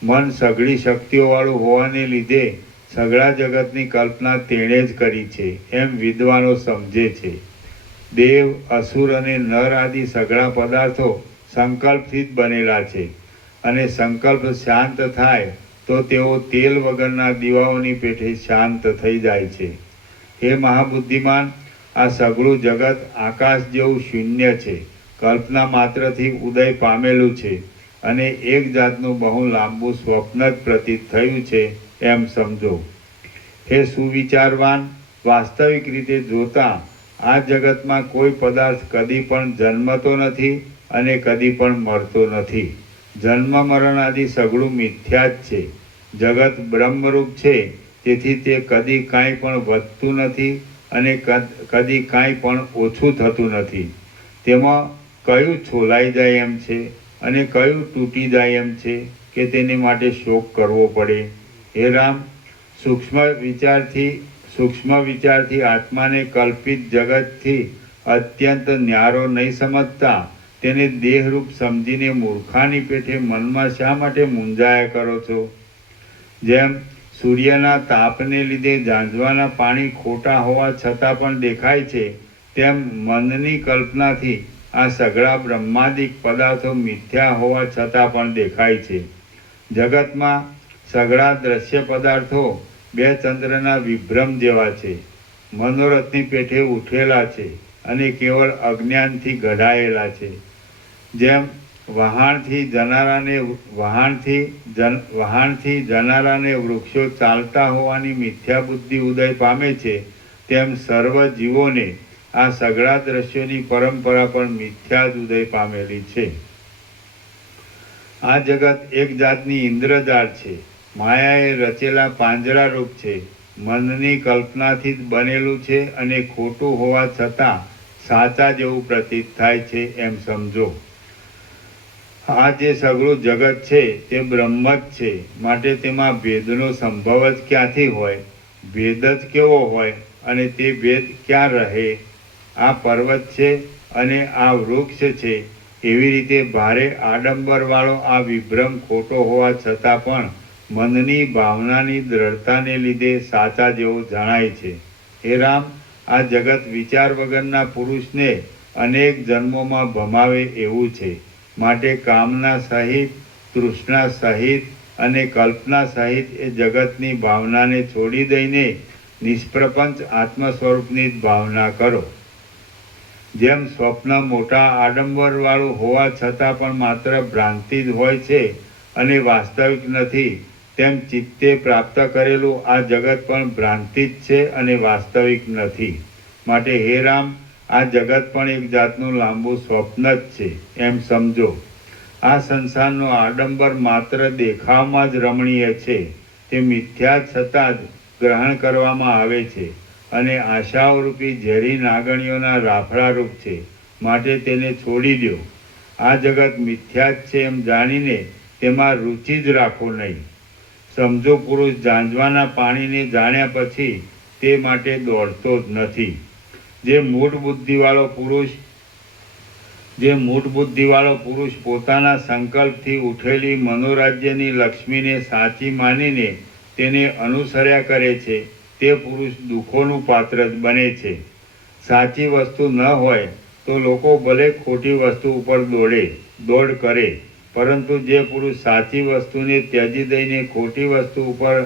મન સઘળી શક્તિઓવાળું હોવાને લીધે સઘળા જગતની કલ્પના તેણે જ કરી છે એમ વિદ્વાનો સમજે છે. દેવ, અસુર અને નર આદિ સઘળા પદાર્થો સંકલ્પથી જ બનેલા છે અને સંકલ્પ શાંત થાય તો તેઓ તેલ વગરના દીવાઓની પેઠે શાંત થઈ જાય છે. હે મહાબુદ્ધિમાન, આ સઘળું જગત આકાશ જેવું શૂન્ય છે, કલ્પના માત્રથી ઉદય પામેલું છે અને એક જાતનું બહુ લાંબુ સ્વપ્ન જ પ્રતીત થયું છે એમ સમજો. હે સુવિચારવાન, વાસ્તવિક રીતે જોતા આ જગતમાં કોઈ પદાર્થ કદી પણ જન્મતો નથી અને કદી પણ મરતો નથી. જન્મ મરણ આદિ સઘળું મિથ્યા જ છે. જગત બ્રહ્મરૂપ છે તેથી તે કદી કાંઈ પણ વધતું નથી અને કદી કાંઈ પણ ઓછું થતું નથી. તેમાં કયું છોલાઈ જાય એમ છે અને કયું તૂટી જાય એમ છે કે તેને માટે શોક કરવો પડે? હે રામ, સૂક્ષ્મ વિચારથી આત્માને કલ્પિત જગતથી અત્યંત ન્યારો નહીં સમજતા તેને દેહરૂપ સમજીને મૂર્ખાની પેઠે મનમાં શા માટે મૂંઝાયા કરો છો? જેમ સૂર્યના તાપને લીધે ઝાંઝવાના પાણી ખોટા હોવા છતાં પણ દેખાય છે, તેમ મનની કલ્પનાથી આ સઘળા બ્રહ્માંડિક પદાર્થો મિથ્યા હોવા છતાં પણ દેખાય છે. જગતમાં સઘળા દ્રશ્ય પદાર્થો બે ચંદ્રના વિભ્રમ જેવા છે, મનોરથની પેઠે ઉઠેલા છે અને કેવળ અજ્ઞાનથી ઘડાયેલા છે. જેમ વહાણથી જનારાને વૃક્ષો ચાલતા હોવાની મિથ્યા બુદ્ધિ ઉદય પામે છે, તેમ સર્વ જીવોને આ સઘળા દ્રશ્યોની પરંપરા પણ મિથ્યા જ ઉદય પામેલી છે. આ જગત એક જાતની ઇન્દ્રજાળ છે, માયાએ રચેલા પાંજરા રૂપ છે, મનની કલ્પનાથી જ બનેલું છે અને ખોટું હોવા છતાં સાચા જેવું પ્રતીત થાય છે એમ સમજો. આ જે સઘળું જગત છે તે બ્રહ્મ જ છે, માટે તેમાં ભેદનો સંભવ જ ક્યાંથી હોય? ભેદ જ કેવો હોય અને તે ભેદ ક્યાં રહે? આ પર્વત છે અને આ વૃક્ષ છે, એવી રીતે ભારે આડંબરવાળો આ વિભ્રમ ખોટો હોવા છતાં પણ મનની ભાવનાની દ્રઢતાને લીધે સાચા જેવો જણાય છે. હે રામ, આ જગત વિચાર વગરના પુરુષને અનેક જન્મોમાં ભમાવે એવું છે, માટે કામના સહિત, તૃષ્ણા સહિત અને કલ્પના સહિત એ જગતની ભાવનાને છોડી દઈને નિષ્પ્રપંચ આત્મ સ્વરૂપની જ ભાવના કરો. જેમ સ્વપ્ન મોટા આડંબરવાળું હોવા છતાં પણ માત્ર ભ્રાંતિ જ હોય છે અને વાસ્તવિક નથી, તેમ ચિત્તે પ્રાપ્ત કરેલું આ જગત પણ ભ્રાંતિ જ છે અને વાસ્તવિક નથી. માટે હે રામ, આ જગત પણ એક જાતનું લાંબુ સ્વપ્ન જ છે એમ સમજો. આ સંસારનો આડંબર માત્ર દેખાવમાં જ રમણીય છે, તે મિથ્યા છતાં જ ગ્રહણ કરવામાં આવે છે અને આશાઓરૂપી ઝેરી નાગણીઓના રાફડારૂપ છે, માટે તેને છોડી દો. આ જગત મિથ્યા જ છે એમ જાણીને તેમાં રુચિ જ રાખો નહીં. સમજો પુરુષ ઝાંઝવાના પાણીને જાણ્યા પછી તે માટે દોડતો જ નથી. જે મૂઢ બુદ્ધિવાળો પુરુષ પોતાના સંકલ્પથી ઉઠેલી મનોરાજ્યની લક્ષ્મીને સાચી માનીને તેને અનુસર્યા કરે છે, તે પુરુષ દુઃખોનું પાત્ર જ બને છે. સાચી વસ્તુ ન હોય તો લોકો ભલે ખોટી વસ્તુ ઉપર દોડ કરે, પરંતુ જે પુરુષ સાચી વસ્તુને ત્યજી દઈને ખોટી વસ્તુ ઉપર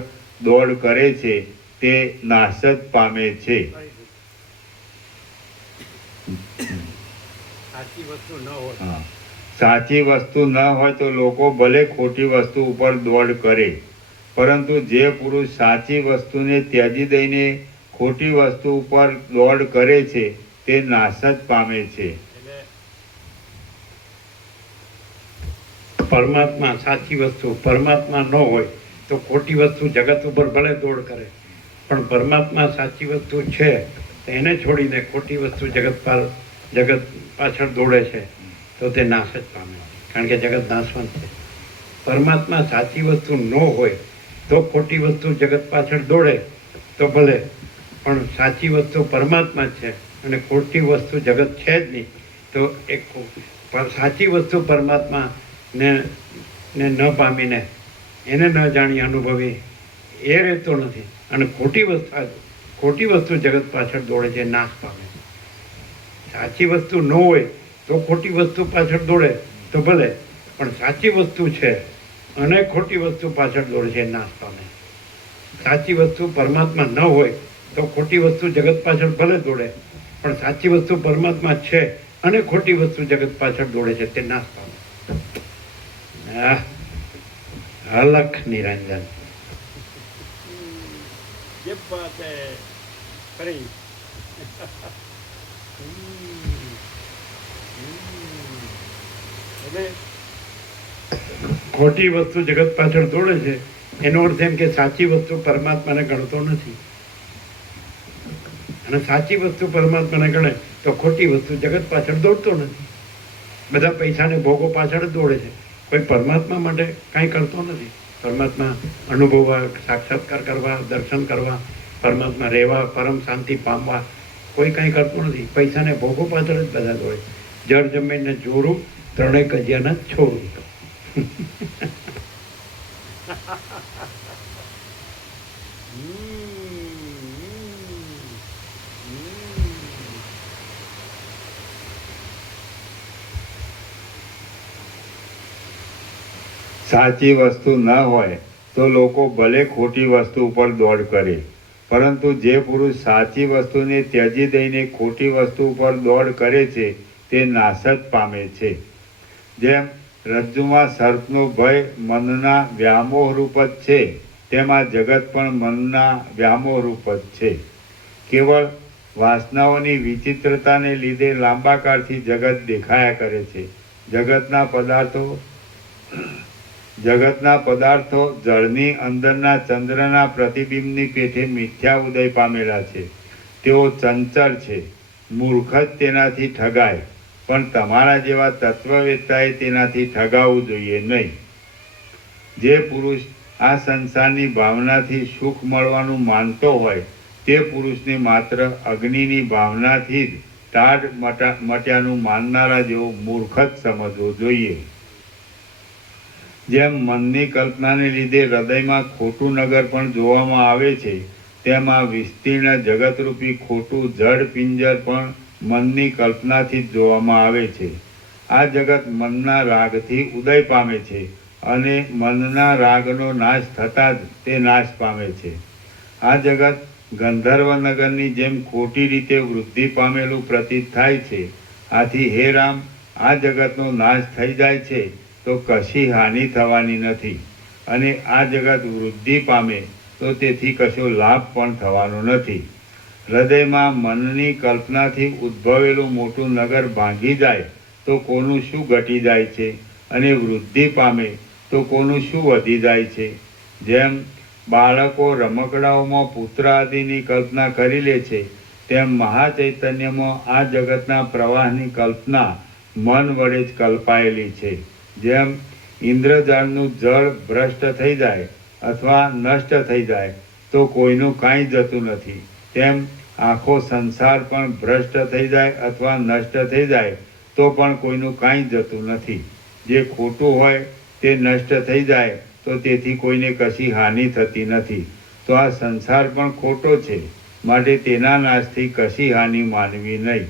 દોડ કરે છે તે નાશ જ પામે છે. સાચી વસ્તુ ન હોય તો લોકો ભલે ખોટી વસ્તુ ઉપર દોડ કરે, પરંતુ જે પુરુષ સાચી વસ્તુને ત્યજી દઈને ખોટી વસ્તુ ઉપર દોડ કરે છે તે નાશ જ પામે છે. પરમાત્મા સાચી વસ્તુ પરમાત્મા ન હોય તો ખોટી વસ્તુ જગત ઉપર ભલે દોડ કરે, પણ પરમાત્મા સાચી વસ્તુ છે તો એને છોડીને ખોટી વસ્તુ જગત પાછળ દોડે છે તો તે નાશ જ પામે, કારણ કે જગત નાશવંત છે. પરમાત્મા સાચી વસ્તુ ન હોય તો ખોટી વસ્તુ જગત પાછળ દોડે તો ભલે, પણ સાચી વસ્તુ પરમાત્મા જ છે અને ખોટી વસ્તુ જગત છે જ નહીં, તો એક સાચી વસ્તુ પરમાત્મા ને ન પામીને એને ન જાણી અનુભવી એ રહેતો નથી, અને ખોટી વસ્તુ જગત પાછળ દોડે છે, નાશ પામે. સાચી વસ્તુ ન હોય તો ખોટી વસ્તુ પાછળ દોડે તો ભલે, પણ સાચી વસ્તુ છે અને ખોટી વસ્તુ પાછળ દોડે છે, નાશ પામે. સાચી વસ્તુ પરમાત્મા ન હોય તો ખોટી વસ્તુ જગત પાછળ ભલે દોડે, પણ સાચી વસ્તુ પરમાત્મા છે અને ખોટી વસ્તુ જગત પાછળ દોડે છે તે નાશ પામે. અલખ નિરંજન. ખોટી વસ્તુ જગત પાછળ દોડે છે એનો અર્થ એમ કે સાચી વસ્તુ પરમાત્માને ગણતો નથી, અને સાચી વસ્તુ પરમાત્માને ગણે તો ખોટી વસ્તુ જગત પાછળ દોડતો નથી. બધા પૈસાને ભોગો પાછળ જ દોડે છે, કોઈ પરમાત્મા માટે કાંઈ કરતો નથી. પરમાત્મા અનુભવવા, સાક્ષાત્કાર કરવા, દર્શન કરવા, પરમાત્મા રહેવા, પરમ શાંતિ પામવા કોઈ કાંઈ કરતું નથી. પૈસાને ભોગો પાછળ જ બધા દોડે. જળ જમીનને જોરું, ત્રણેય કજિયાના છોડું. સાચી વસ્તુ ન હોય તો લોકો ભલે ખોટી વસ્તુ ઉપર દોડ કરે, પરંતુ જે પુરુષ સાચી વસ્તુને ત્યજી દઈને ખોટી વસ્તુ ઉપર દોડ કરે છે તે નાશ જ પામે છે. જેમ રજ્જુમાં સર્પનો ભય મનના વ્યામોહ રૂપ જ છે, તેમાં જગત પણ મનના વ્યામોહ રૂપ જ છે. કેવળ વાસનાઓની વિચિત્રતાને લીધે લાંબા કાળથી જગત દેખાયા કરે છે. જગતના પદાર્થો જળની અંદરના ચંદ્રના પ્રતિબિંબની પેઠે મિથ્યા ઉદય પામેલા છે. તેઓ ચંચળ છે, મૂર્ખ જ તેનાથી ઠગાય, પણ તમારા જેવા તત્વવેત્તાએ તેનાથી ઠગાવવું જોઈએ નહીં. જે પુરુષ આ સંસારની ભાવનાથી સુખ મળવાનું માનતો હોય તે પુરુષને માત્ર અગ્નિની ભાવનાથી જ ટાઢ મટ્યાનું માનનારા જેવો મૂર્ખ જ સમજવો જોઈએ. જેમ મનની કલ્પનાને લીધે હૃદયમાં ખોટું નગર પણ જોવામાં આવે છે, તેમ આ વિસ્તીર્ણ જગતરૂપી ખોટું જડ પિંજર પણ મનની કલ્પનાથી જ જોવામાં આવે છે. આ જગત મનના રાગથી ઉદય પામે છે અને મનના રાગનો નાશ થતાં જ તે નાશ પામે છે. આ જગત ગંધર્વ નગરની જેમ ખોટી રીતે વૃદ્ધિ પામેલું પ્રતીત થાય છે. આથી હે રામ, આ જગતનો નાશ થઈ જાય છે તો કશી હાનિ થવાની નથી, અને આ જગત વૃદ્ધિ પામે તો તેથી કશો લાભ પણ થવાનો નથી. હૃદયમાં મનની કલ્પનાથી ઉદ્ભવેલું મોટું નગર ભાંગી જાય તો કોનું શું ઘટી જાય છે, અને વૃદ્ધિ પામે તો કોનું શું વધી જાય છે. જેમ બાળકો રમકડાઓમાં પુત્ર આદિની કલ્પના કરી લે છે, તેમ મહાચૈતન્યમાં આ જગતના પ્રવાહની કલ્પના મન વડે જ કલ્પાયેલી છે. જેમ ઇન્દ્રજાળનું જળ ભ્રષ્ટ થઈ જાય અથવા નષ્ટ થઈ જાય તો કોઈનું કાંઈ જતું નથી, તેમ આખો સંસાર પણ ભ્રષ્ટ થઈ જાય અથવા નષ્ટ થઈ જાય તો પણ કોઈનું કાંઈ જતું નથી. જે ખોટું હોય તે નષ્ટ થઈ જાય તો તેથી કોઈને કશી હાનિ થતી નથી. તો આ સંસાર પણ ખોટો છે, માટે તેના નાશથી કશી હાનિ માનવી નહીં.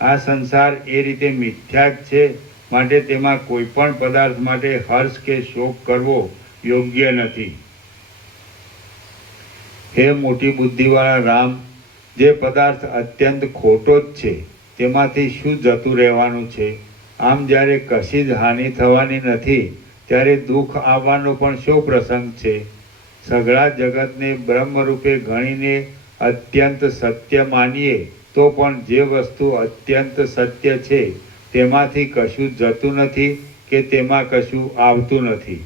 આ સંસાર એ રીતે મિથ્યા જ છે, માટે તેમાં કોઈ પણ પદાર્થ માટે હર્ષ કે શોક કરવો યોગ્ય નથી. હે મોટી બુદ્ધિવાળા રામ, જે પદાર્થ અત્યંત ખોટો જ છે તેમાંથી શું જતું રહેવાનું છે? આમ જ્યારે કશી જ હાનિ થવાની નથી ત્યારે દુઃખ આવવાનો પણ શો પ્રસંગ છે? સઘળા જગતને બ્રહ્મરૂપે ગણીને અત્યંત સત્ય માનીએ તો પણ જે વસ્તુ અત્યંત સત્ય છે તેમાંથી કશું જતું નથી કે તેમાં કશું આવતું નથી.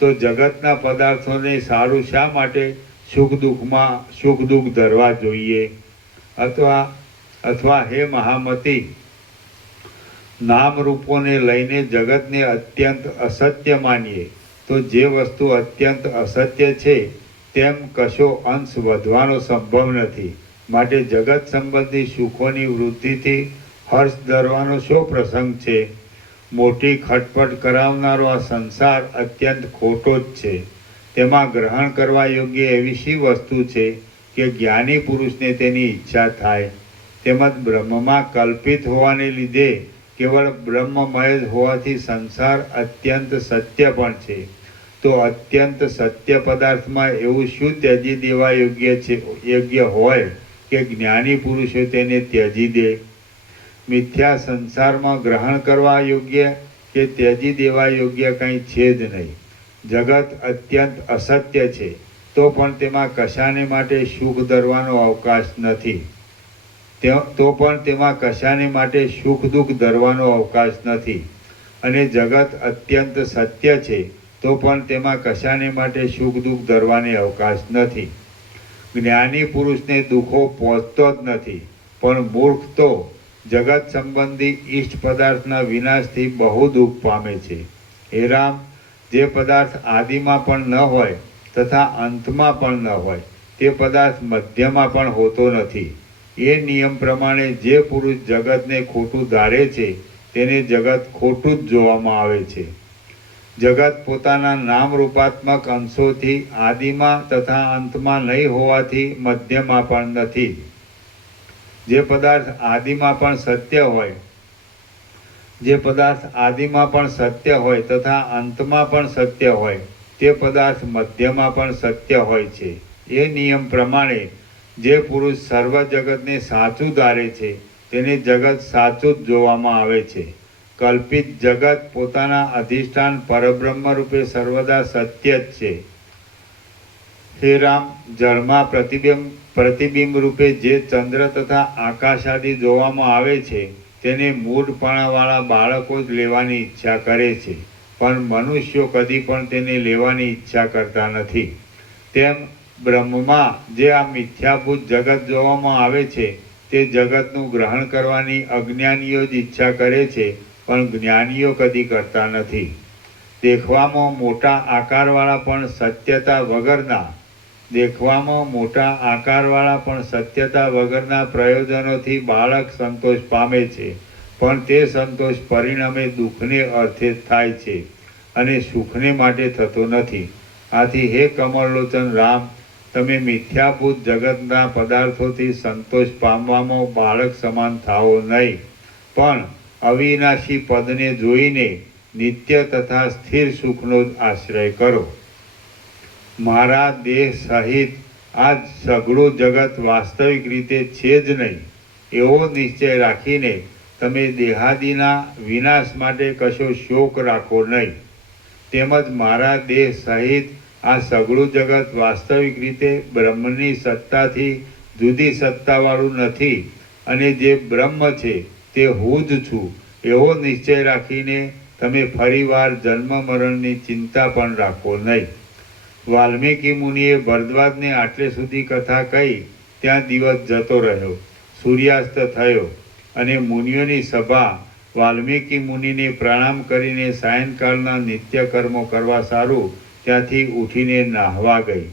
તો જગતના પદાર્થોને સારું શા માટે સુખ દુઃખ ધરવા જોઈએ? અથવા હે મહામતી, નામરૂપોને લઈને જગતને અત્યંત અસત્ય માનીએ તો જે વસ્તુ અત્યંત અસત્ય છે તેમ કશો અંશ વધવાનો સંભવ નથી. માટે જગત સંબંધી સુખોની વૃદ્ધિથી હર્ષ ધરવાનો શો પ્રસંગ છે? મોટી ખટપટ કરાવનારો આ સંસાર અત્યંત ખોટો જ છે. તેમાં ગ્રહણ કરવા યોગ્ય એવી શી વસ્તુ છે કે જ્ઞાની પુરુષને તેની ઈચ્છા થાય? તેમજ બ્રહ્મમાં કલ્પિત હોવાને લીધે કેવળ બ્રહ્મમય જ હોવાથી સંસાર અત્યંત સત્ય પણ છે. તો અત્યંત સત્ય પદાર્થમાં એવું શું ત્યજી દેવા યોગ્ય હોય કે જ્ઞાની પુરુષો તેને ત્યજી દે? મિથ્યા સંસારમાં ગ્રહણ કરવા યોગ્ય કે ત્યજી દેવા યોગ્ય કંઈ છે જ નહીં. જગત અત્યંત અસત્ય છે તો પણ તેમાં કશાને માટે સુખ ધરવાનો અવકાશ નથી. અને જગત અત્યંત સત્ય છે તો પણ તેમાં કશાને માટે સુખ દુઃખ ધરવાને અવકાશ નથી. જ્ઞાની પુરુષને દુઃખો પહોંચતો જ નથી, પણ મૂર્ખ તો જગત સંબંધી ઈષ્ટ પદાર્થના વિનાશથી બહુ દુઃખ પામે છે. હે રામ, જે પદાર્થ આદિમાં પણ ન હોય તથા અંતમાં પણ ન હોય તે પદાર્થ મધ્યમાં પણ હોતો નથી. એ નિયમ પ્રમાણે જે પુરુષ જગતને ખોટું ધારે છે તેને જગત ખોટું જ જોવામાં આવે છે. જગત પોતાના નામરૂપાત્મક અંશોથી આદિમાં તથા અંતમાં નહીં હોવાથી મધ્યમાં પણ નથી. જે પદાર્થ આદિમાં પણ સત્ય હોય તથા અંતમાં પણ સત્ય હોય તે પદાર્થ મધ્યમાં પણ સત્ય હોય છે. એ નિયમ પ્રમાણે જે પુરુષ સર્વ જગતને સાચું ધારે છે તેને જગત સાચું જ જોવામાં આવે છે. કલ્પિત જગત પોતાના અધિષ્ઠાન પરબ્રહ્મ રૂપે સર્વદા સત્ય જ છે. હે રામ, જળમાં પ્રતિબિંબ રૂપે જે ચંદ્ર તથા આકાશ આદિ જોવામાં આવે છે તેને મૂઢપણાવાળા બાળકો જ લેવાની ઈચ્છા કરે છે, પણ મનુષ્યો કદી પણ તેને લેવાની ઈચ્છા કરતા નથી. તેમ બ્રહ્મમાં જે આ મિથ્યાભૂત જગત જોવામાં આવે છે તે જગતનું ગ્રહણ કરવાની અજ્ઞાનીઓ જ ઈચ્છા કરે છે, પણ જ્ઞાનીઓ કદી કરતા નથી. દેખવામાં મોટા આકારવાળા પણ સત્યતા વગરના પ્રયોજનોથી બાળક સંતોષ પામે છે, પણ તે સંતોષ પરિણામે દુઃખને અર્થે થાય છે અને સુખને માટે થતો નથી. આથી હે કમળલોચન રામ, તમે મિથ્યાભૂત જગતના પદાર્થોથી સંતોષ પામવામાં બાળક સમાન થાઓ નહીં, પણ અવિનાશી પદને જોઈને નિત્ય તથા સ્થિર સુખનો જ આશ્રય કરો. મારા દેહ સહિત આ સઘળું જગત વાસ્તવિક રીતે છે જ નહીં એવો નિશ્ચય રાખીને તમે દેહાદિના વિનાશ માટે કશો શોક રાખો નહીં. તેમજ મારા દેહ સહિત આ સઘળું જગત વાસ્તવિક રીતે બ્રહ્મની સત્તાથી જુદી સત્તાવાળું નથી અને જે બ્રહ્મ છે તે હું જ છું એવો નિશ્ચય રાખીને તમે ફરીવાર જન્મ મરણની ચિંતા પણ રાખો નહીં. વાલ્મીકી મુનિએ ભરદ્વાજને આટલે સુધી કથા કહી ત્યાં દિવસ જતો રહ્યો, સૂર્યાસ્ત થયો અને મુનિઓની સભા વાલ્મીકી મુનિને પ્રણામ કરીને સાયંકાળના નિત્ય કર્મો કરવા સારું ત્યાંથી ઉઠીને નાહવા ગઈ.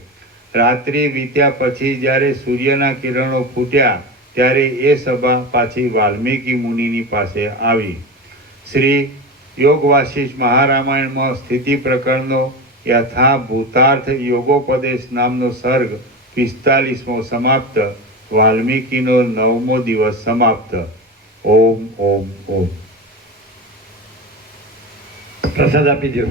રાત્રિ વીત્યા પછી જ્યારે સૂર્યના કિરણો ફૂટ્યા ત્યારે એ સભા પાછી વાલ્મીકી મુનિની પાસે આવી. શ્રી યોગ વાસિષ્ઠ મહારામાયણમાં સ્થિતિ પ્રકરણનો યથાભૂતાર્થ યોગોપદેશ નામનો સર્ગ 45મો સમાપ્ત. વાલ્મીકીનો 9મો દિવસ સમાપ્ત. ઓમ ઓમ ઓમ. પ્રસાદ આપી દો.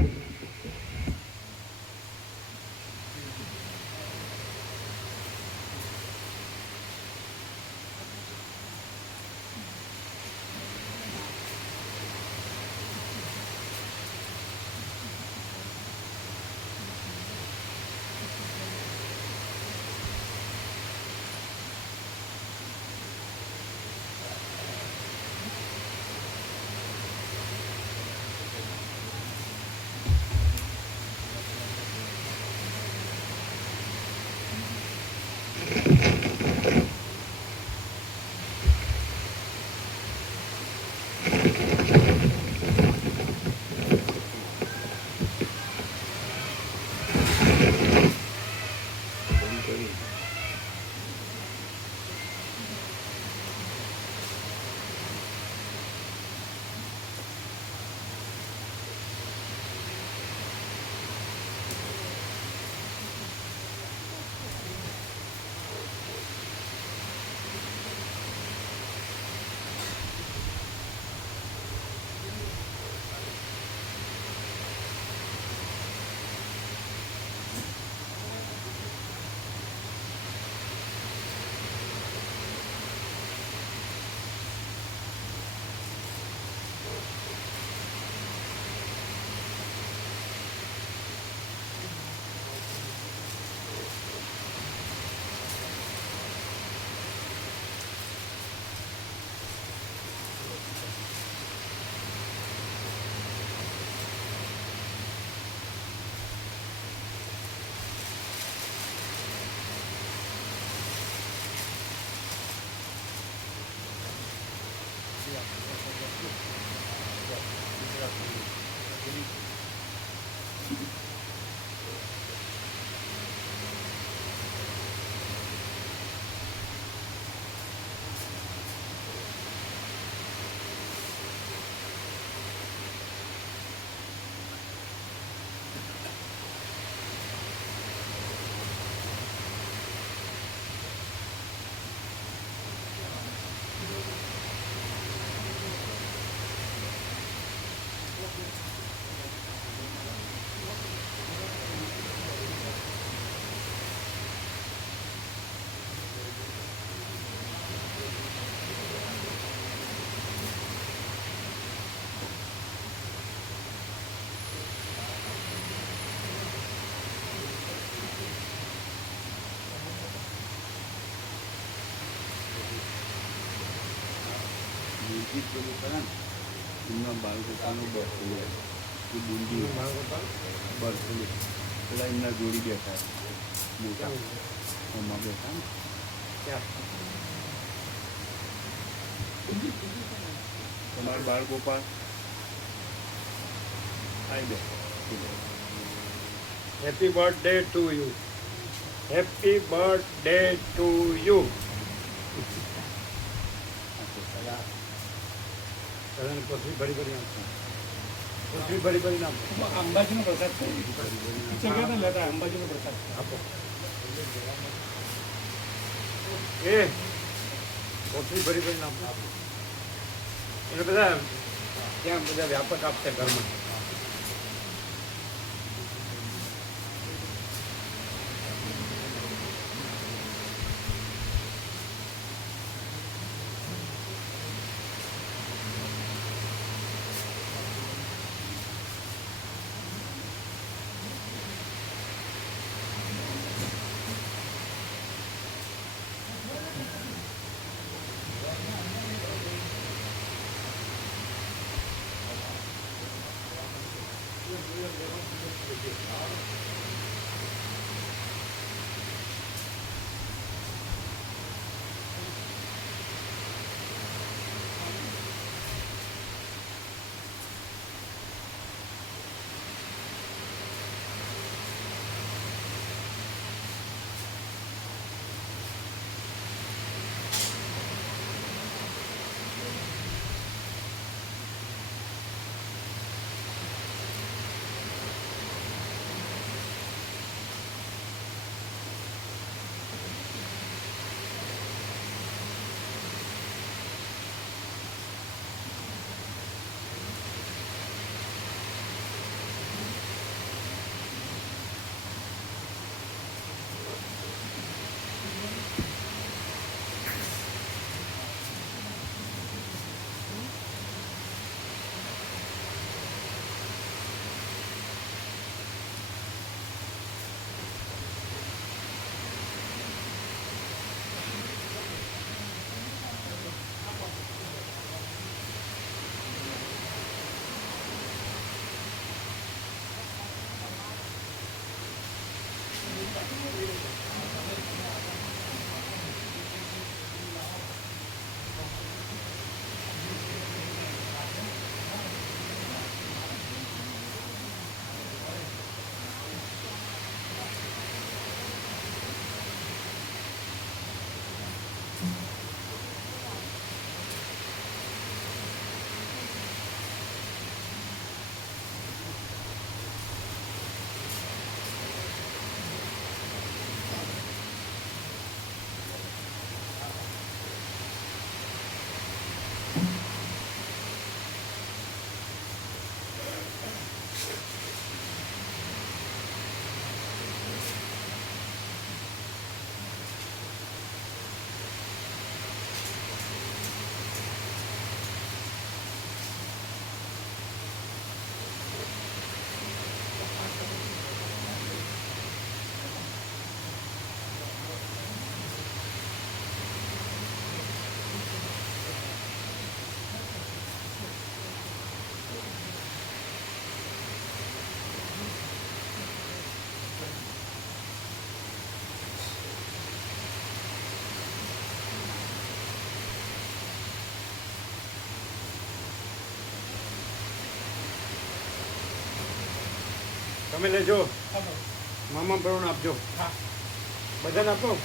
મ્યુઝિક પેલું કરે ને એમના બાળકોનું બર્થડે એ બુંદી બર્થડે પેલા એમના જોડી બેઠા મોટા એમાં બેઠા ને તમારા બાળ ગોપાલ આવી જાય happy birthday to you. Happy birthday to you. કોથળી ભરી ભરી આપો. કોથળી ભરી ભરી આપો. અંબાજીનો પ્રસાદ લેતા અંબાજીનો પ્રસાદ આપો. એ કોથળી ભરી ભરી આપો. એટલે બધા ત્યાં બધા વ્યાપક આપશે ઘરમાં. તમે લેજો. મામા પ્રમાણ આપજો. બધાને આપો.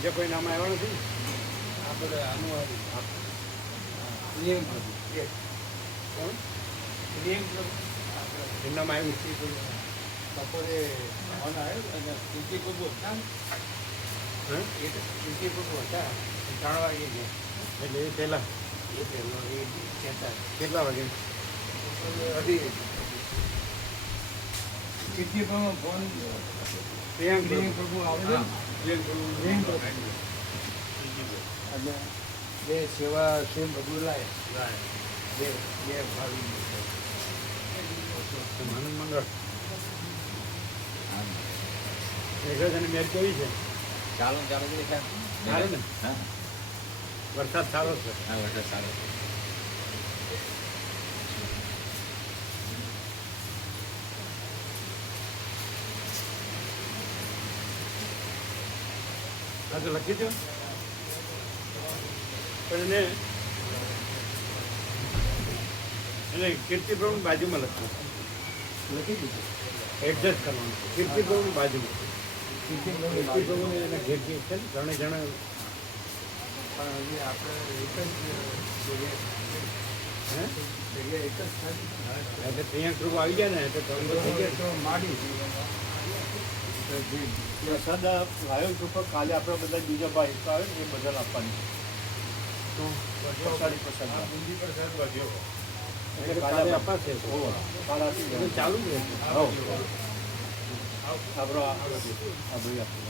બીજા કોઈ નામ આવ્યા નથી ને? આપણે આનું પ્રિયંક પ્રભુ કોણ? પ્રિયંક પ્રભુ એનું નામ આવ્યું છે? બપોરે ફોન આવ્યો અને પિંકી પ્રભુ હતા ને, હા? પિંકી પ્રભુ હતા 3 વાગે ગયા એટલે એ પહેલાં એ પહેલો એ કહેતા કેટલા વાગે? અઢી પિંકી પ્રભુ ફોન પ્રિયાંક પ્રિયંક પ્રભુ આવે છે ને? પ્રિયંક પ્રભુ અને બે સેવા સેમ બધું લાય બે ભાવી આનંદ મંગળ મેઘરાજાની મેચ કેવી છે? ચાલો ચાલો સારું ને? હા વરસાદ સારો છે. હા વરસાદ સારો છે. હા તો લખી દો પણ એને કીર્તિપ્રભુની બાજુમાં લખવું, લખી દીધું એડજસ્ટ કરવાનું. કીર્તિપ્રભુની બાજુમાં કીર્તિપ્રભુ કીર્તિપ્રભુને એના ઘેર છે ને ત્રણે જણા. પણ હજી આપણે એક જ હે જગ્યાએ એક જ થાય એટલે પ્રિયાંક પ્રભુ આવી ગયા ને એટલે ત્રણ થઈ ગયા. તો માડી પ્રસાદ લાયો છું પણ કાલે આપણે બધા બીજા ભાઈ આવે ને એ બદલ આપવાની તો પ્રસાદી પ્રસાદ બુંદી પર સાહેબ વધ્યો એટલે કાલે અપાશે. કાલે આપી એટલે દે ચાલુ જ રહેશે. આપણો આ ભાઈ આપી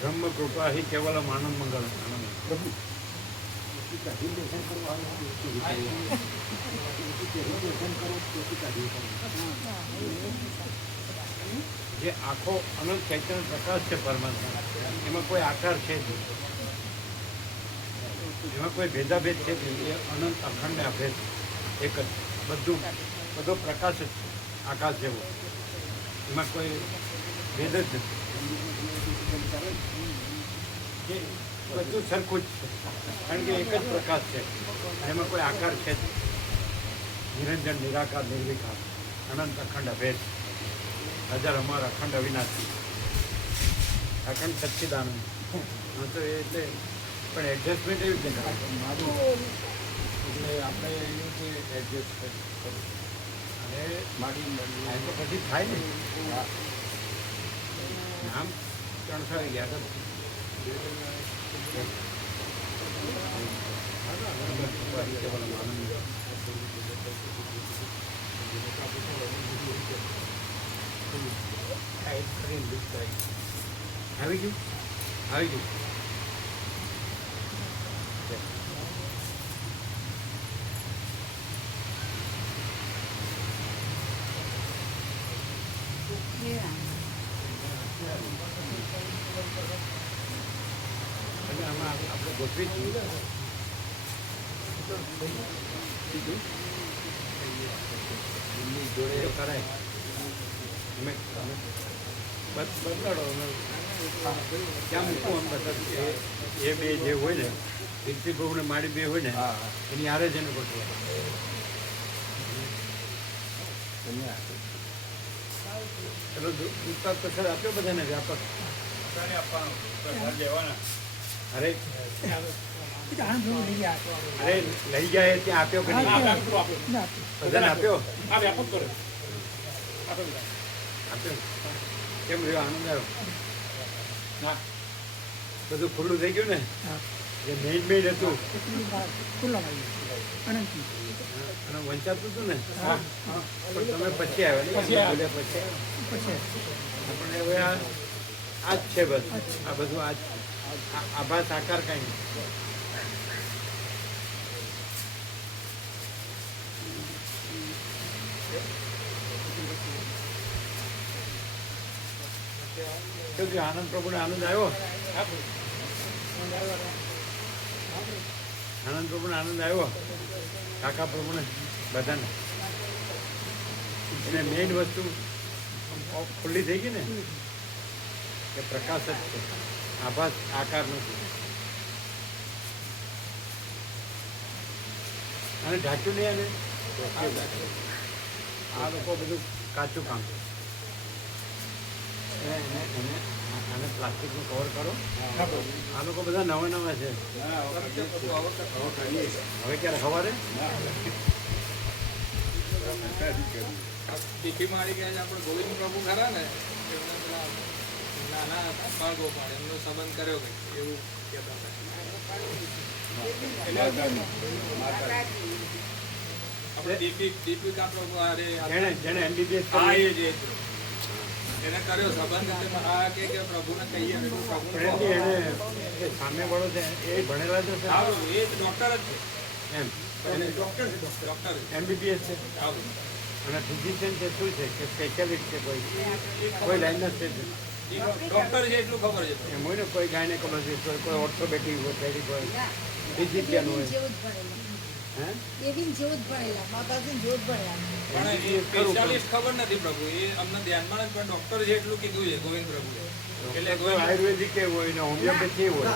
બ્રહ્મ કૃપા હિ કેવલમ આનંદ મંગળ. આનંદ પ્રભુ જે આખો અનંત ચૈતન્ય પ્રકાશ છે પરમાત્મા, એમાં કોઈ આકાર છે જ નહીં, એમાં કોઈ ભેદાભેદ છે જ નહીં. એ અનંત અખંડ અભેદ એક જ બધો પ્રકાશ જ છે, આકાશ જેવો. એમાં કોઈ ભેદ જ નથી. એ બધું સરખું જ છે કારણ કે એક જ પ્રકાશ છે, એમાં કોઈ આકાર છે જ નહીં. નિરંજન નિરાકાર નિર્વિકાર અનંત અખંડ અભેદ હજાર અમાર અખંડ અવિનાશી અખંડ સચ્ચિદાનંદ. હા તો એટલે પણ એડજસ્ટમેન્ટ એવી રીતે કરાય. એટલે આપણે એવી રીતે એડજસ્ટ કરીશું અને માડી આ તો પછી થાય ને. નામ 300 આવી ગયા હતા. આવી ગયું આવી ગયું. એટલે આમાં આપણે ગોઠવી જ જોડે કરાય. અમે બતાડો ક્યાં મૂકવું આમ બતાડો. એ બે જે હોય ને કીર્તિપ્રભુ ને મારી બે હોય ને એની હારે જ એને ગોઠવા. ચલો દૂધપાક પ્રસાદ આપ્યો બધાને વ્યાપક. આપવાનો પ્રસાદ લેવાના અરે અરે લઈ જાય ત્યાં આપ્યો કે નહીં? બધાને આપ્યો આ વ્યાપક કરો આપ્યો. કેમ રહ્યો? આનંદ આવ્યો? હા બધું ખુલ્લું થઈ ગયું ને? જે મેઇન હતું અને વંચાતું હતું ને પણ તમે પછી આવ્યા ને? પછી આવ્યા. બોલ્યા પછી આપણે હવે આ જ છે બસ. આ બધું આ જ આભાસ આકાર કાંઈ નહીં. કેવું થયું? આનંદ પ્રભુને આનંદ આવ્યો? આનંદ પ્રભુને આનંદ આવ્યો? કાકા પ્રભુને બધાને? એને મેઇન વસ્તુ ખુલ્લી થઈ ગઈ ને કે પ્રકાશ જ છે, આભાસ આકાર નથી. અને ઢાંક્યું નહીં એને આ લોકો બધું કાચું કામ છે. એને આને પ્લાસ્ટિકનું કવર કરો. આ લોકો બધા નવા છે. હવે ક્યારે સવારે ટીપી મારી ગયા છે આપણે ગોવિંદ પ્રભુ ખરા ને એમને પેલા નાના હતા બાળ ગોપાળ એમનો સંબંધ કર્યો કંઈક એવું કહેતા હતા. આપણે દીપિકા પ્રભુ અરે જેણે MBBS હા એ જ એને કર્યો સંબંધ એટલે આ કે પ્રભુને કહીએ ને પ્રભુને એને એ સામે વાળો છે એ ભણેલા છે આવો એ ડોક્ટર જ છે એમ ડોક્ટર MBBS છે અને ફિઝિશિયન છે શું છે કે સ્પેશિયાલિસ્ટ છે કોઈ લાઈનના છે ડોક્ટર છે એટલું ખબર છે એમ હોય ને કોઈ ગાયનેકોલોજીસ્ટ હોય કોઈ ઓર્થોપેડિક હોય ફિઝિશિયન હોય હે જેવું જ ભણેલા માતાજી જેવું જ ભણેલા પણ એ સ્પેશિયાલિસ્ટ ખબર નથી પ્રભુ એ અમને ધ્યાનમાં નથી પણ ડોક્ટર છે એટલું કીધું છે ગોવિંદ પ્રભુએ એટલે કોઈ આયુર્વેદિક એ હોય ને હોમિયોપેથી હોય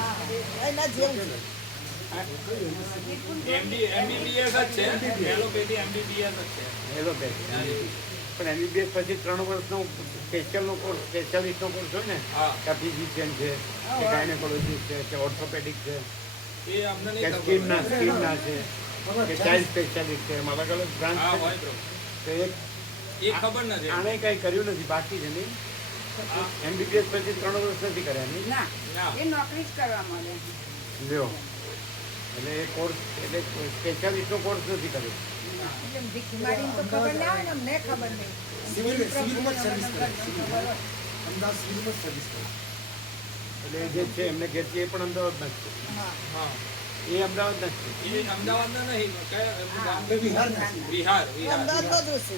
એના જેવું MBBS જ છે એલોપેથી MBBS જ છે એલોપેથી પણ MBBS પછી 3 વર્ષનો સ્પેશિયલનો કોર્સ સ્પેશિયાલિસ્ટનો કોર્સ હોય ને હા કે ફિઝિશિયન છે કે ગાયનેકોલોજીસ્ટ છે કે ઓર્થોપેડિક છે એ અમને કે નહીં ખબર સ્કિનના છે કે ચાઇલ્ડ સ્પેશિયાલિસ્ટ છે એમ અલગ અલગ બ્રાન્ચ હા છે હોય પ્રભુ તો એક એ ખબર નથી આણે કઈ કર્યું નથી બાકી છે નહીં MBBS પછી 3 વર્ષ નથી કર્યા નહીં ના ના એ નોકરી જ કરવા મળે લ્યો એટલે એ કોર્સ એટલે સ્પેશિયાલિસ્ટનો કોર્સ નથી કર્યો એટલે ભીખી મારીને તો ખબર ના હોય ને અમને ખબર નહીં સિવિલમાં સર્વિસ કરે. અમદાવાદ સિવિલમાં સર્વિસ કરે. એટલે જે છે એમને ઘેર છે એ પણ અમદાવાદના જ છે હા હા એ અમદાવાદના જ છે એ અમદાવાદના નહીં કયા એમનું ગામ? આપણે બિહારના છીએ. બિહાર બિહાર અમદાવાદ બધું છે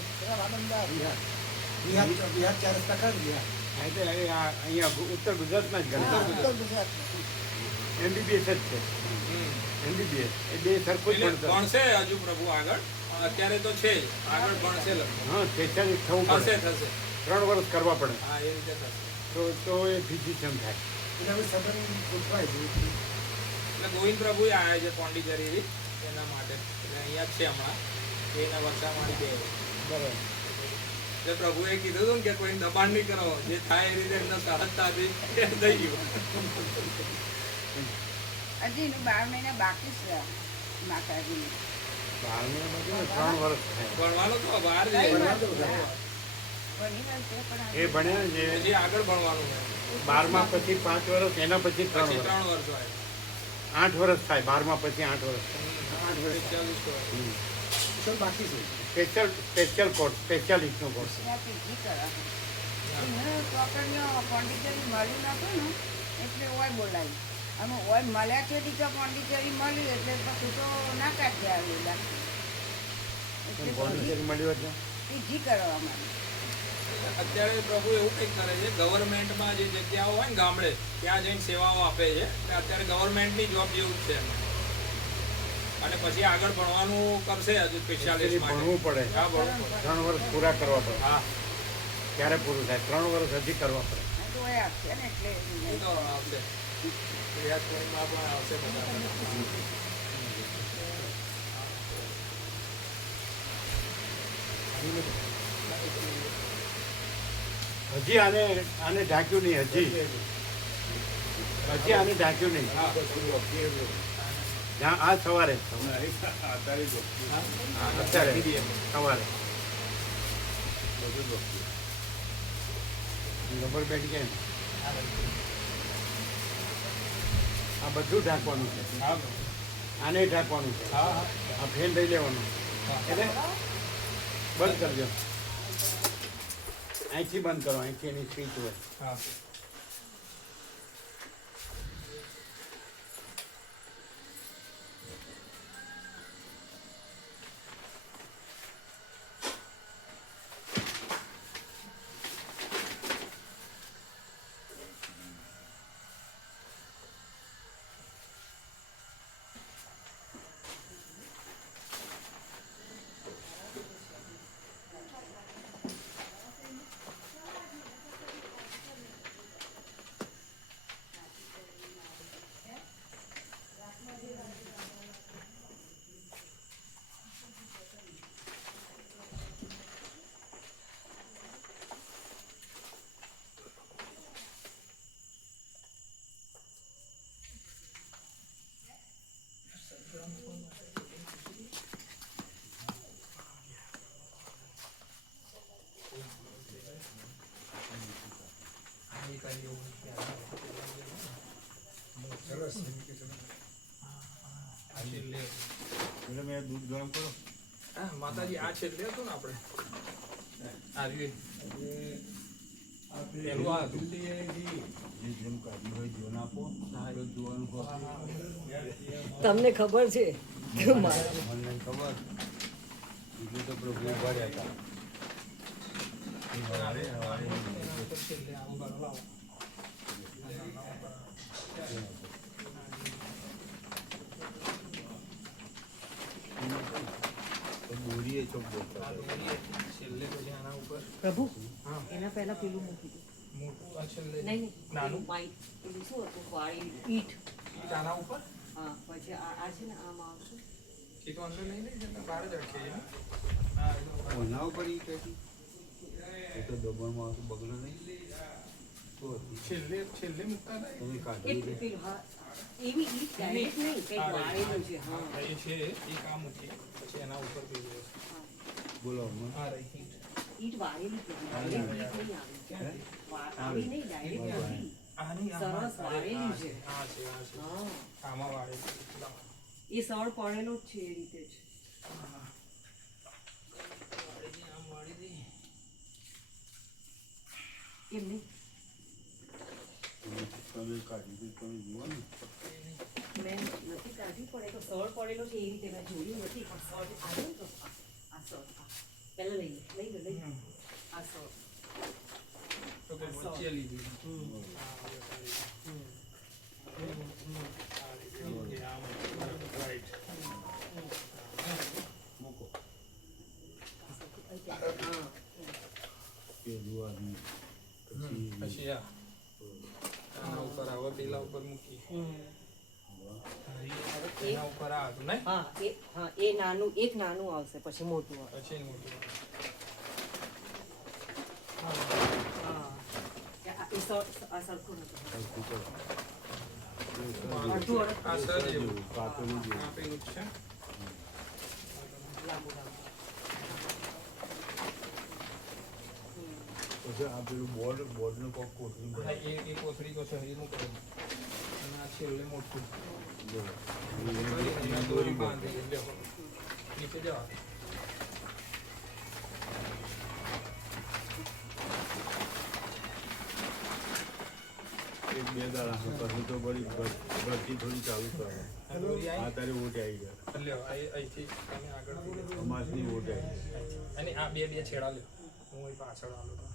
અમદાવાદ બિહાર 4 રસ્તા ખરા ને બિહાર. હા, એટલે એ અહીંયા ઉત્તર ગુજરાતના જ ગણતા ઉત્તર ગુજરાત MBBS જ છે હમ. MBBS એ બે સરખું જ એટલે ભણતર ભણશે હજુ પ્રભુ આગળ અત્યારે તો છે જ આગળ ભણશે લગભગ હા સ્પેશિયાલિસ્ટ થવું થશે પડે થશે 3 વર્ષ કરવા પડે હા એ રીતે થશે તો એ ફિઝિશિયન થાય એટલે હવે સંબંધ ગોઠવાય છે. એટલે ગોવિંદ પ્રભુ આવ્યા છે પોંડિચેરી એના માટે એટલે અહીંયા જ છે હમણાં એના વરસામાળી બે બરાબર એટલે પ્રભુએ કીધું હતું ને કે કોઈ દબાણ નહીં કરો જે થાય એ રીતે એમને સહજતાથી એ થઈ ગયું હજી એનું 12 મહિના બાકી છે માતાજીને 12 મહિના બાકી ને 3 વર્ષ થાય ભણવાનું તો બહાર છે ઘણી વાર છે પણ એ ભણ્યા ને જે પછી આગળ ભણવાનું છે 12મા પછી 5 વર્ષ એના પછી 3 પછી વર્ષ 3 વર્ષ હોય 8 વર્ષ થાય 12મા પછી 8 વર્ષ 8 વર્ષ 40 હોય સર બાકી છે. સ્પેશિયલ કોર્સ સ્પેશિયાલિસ્ટનો કોર્સ ત્યાં પીજી કરાવે એને ચોકડીઓ પોંડિચેરી મળ્યું નતું ને એટલે ઓય બોલાવી અમે ઓય મળ્યા છે તો પોંડિચેરી મળ્યું એટલે પછી તો ના કાઢી આવેલા એટલે પોંડિચેરી મળ્યું એટલે પીજી કરવા માંડી અત્યારે પ્રભુ એવું કંઈક કરે છે ગવર્મેન્ટમાં જે જગ્યાઓ હોય ને ગામડે ત્યાં જઈને સેવાઓ આપે છે એટલે અત્યારે ગવર્મેન્ટની જોબ જેવું જ છે અને પછી આગળ ભણવાનું કરશે હજુ સ્પેશિયાલિસ્ટ માટે ભણવું પડે હા ભણવું પડે. 3 વર્ષ પૂરા કરવા પડે હા ક્યારે પૂરું થાય 3 વર્ષ હજી કરવા પડે આ તો ઓય આપશે ને એ એટલે તો આવશે રિયાજપુરીમાં પણ આવશે બધા હજી આને ઢાંક્યું નહીં હજી આને ઢાંક્યું નહીં જ્યાં આ સવારે અત્યારે સવારે રબર બેટ કેમ આ બધું ઢાંકવાનું છે આને ઢાંકવાનું છે આ ફેન લઈ લેવાનું એટલે બંધ કરજો અહીંથી બંધ કરો અહીંથી એની સ્પીચ હોય હા છેલ્લે હતું. એટલે મેં દૂધ ગરમ કરો. હા માતાજી આ છેલ્લે હતું ને આપણે આવ્યું પેલું આ હતું. જે જેમ કાઢી હોય જો નાખો. આપણે જોવાનું હોય. તમને ખબર છે કે મને ખબર. બીજું તો પ્રભુ ઉભા હતા. એના ઉપર છેલ્લે આવું કરો લાવો. દોરીએ ચોક બોલતા. આ દોરીએ છેલ્લે પછી આના ઉપર પ્રભુ હા એના પહેલા પેલું મૂકી દો. મોટું આ છેલ્લે નહીં નાનું white પેલું શું હતું વાળી ઈટ ઈટ આના ઉપર હા પછી આ છે ને આમ આવશે એ તો અંદર નહીં લઈ જતા બહાર જ અટકે છે ને. હા એ તો કોના ઉપર ઈ કહેતી? એ તો દબાણમાં આવતું બગલો નહીં. શું હતું? છેલ્લે મૂકતા હતા તમે એટલે કાઢી પેલું હા એવી ઈટ ડાયરેક્ટ નહીં કંઈક વાળેલું છે હા હા, એ છે એક આ મૂકીએ પછી એના ઉપર પેલું હશે. બોલો હમણાં. આ રહી ઈટ. ઈટ વાળેલી છે ડાયરેક્ટ ઈટ નહીં આવી આવી નહીં ડાયરેક્ટ નથી આની સરસ વાળેલી છે આ છે હા આમાં વાળેલી એ સળ પડેલો જ છે એ રીતે જ આમ વાળી દઈએ. એમ નહીં તમે કાઢી દીધું, તમે જુઓ ને. મેં નથી કાઢી પણ એ તો સળ પડેલો છે એ રીતે મેં જોયું નથી પણ સળ આવ્યો ને તો આ સળ પહેલાં લઈ લો આ સળ તો કે વચ્ચે લીધી રાઈટ. મૂકો. હા પેલું આવી. પછી પછી આના ઉપર આવે પેલા ઉપર મૂકી એના ઉપર આ હતું ને હા એ નાનું એક નાનું આવશે પછી મોટું આવે પછી મોટું હા એ આ સરખું નથી સરખું કરો. અડધું અડધ આ સર જેવું કાપેલું જેવું. આ પેલું જ છે. લાંબુ લાંબુ પછી આ પેલું બોર્ડનું કોક કોથળી હા, એ કોથળી તો છે એનું કરું અને આ છેલ્લે મોટું કરીને દોરી બાંધી એટલે નીચે જવા એક બે દાડા પછી તો બળી ભરતી થોડી ચાલુ કરે. આ દોરી આ આવી તારે ઓટ આવી ગયા. લ્યો અહીંથી તમે આગળ અમાસની ઓટ આવી ગઈ. અને આ બે છેડા લ્યો હું અહીં પાછળ આવું તો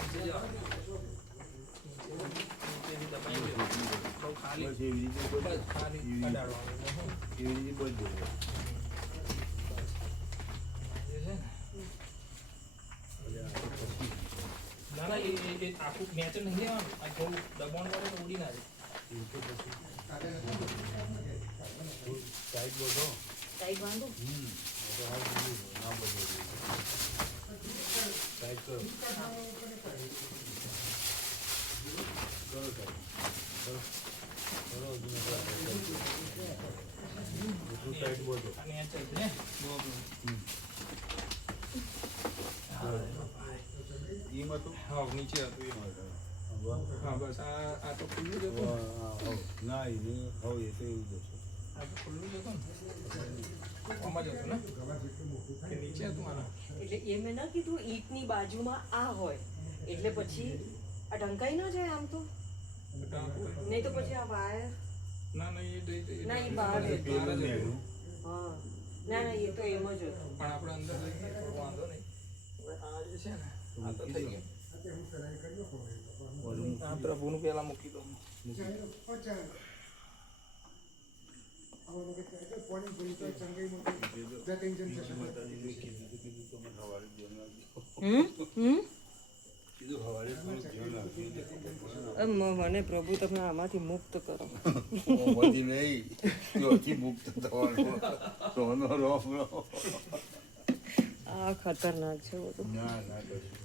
નીચે જવા નીચેથી દબાઈ દો બહુ ખાલી બસ એવી રીતે બધું. બસ ખાલી અડાડવાનું એવી રીતે બધું. જે છે ને ના ના એ આખું મેચ નહીં આવવાનું આ થોડું દબાણ વાળે તો ઉડી ના જાય સાઈડ બધો. સાઈડ બાંધો ના બધો સાઈડ કરો. કરો સાઈડ. કરો હજુ સાઈડ બધો. અને આ ચાલ ને એમ હતું. હા નીચે હતું એ હા બસ આ તો ખુલ્લું જ હતું ને. ના એને હવે એ તો એવું જ હશે. આ તો ખુલ્લું જ હતું ને આમાં જ હતું ને કે નીચે હતું આના એટલે એ મેં ના કીધું ઈટની બાજુમાં આ હોય એટલે પછી આ ઢંકાઈ ન જાય આમ તો નહીં તો પછી આ વાયર ના ના એ ના, એ બહાર જ પેલું ને એનું. હા ના ના એ તો એમ જ હતું પણ આપણે અંદર લઈ જઈએ તો વાંધો નહીં હવે આ જે છે ને આ તો થઈ ગયું આ પ્રભુનું પહેલા મૂકી દો માતાજીને કીધું તો કીધું તમે સવારે ધ્યાન રાખજો. કીધું સવારે થોડું ધ્યાન રાખજો. મને પ્રભુ તમે આમાંથી મુક્ત કરો મોંમાંથી નહીં, ત્યાંથી મુક્ત થવાનું. સોનો રોમ રો. આ ખતરનાક છે બધું ના ના કશું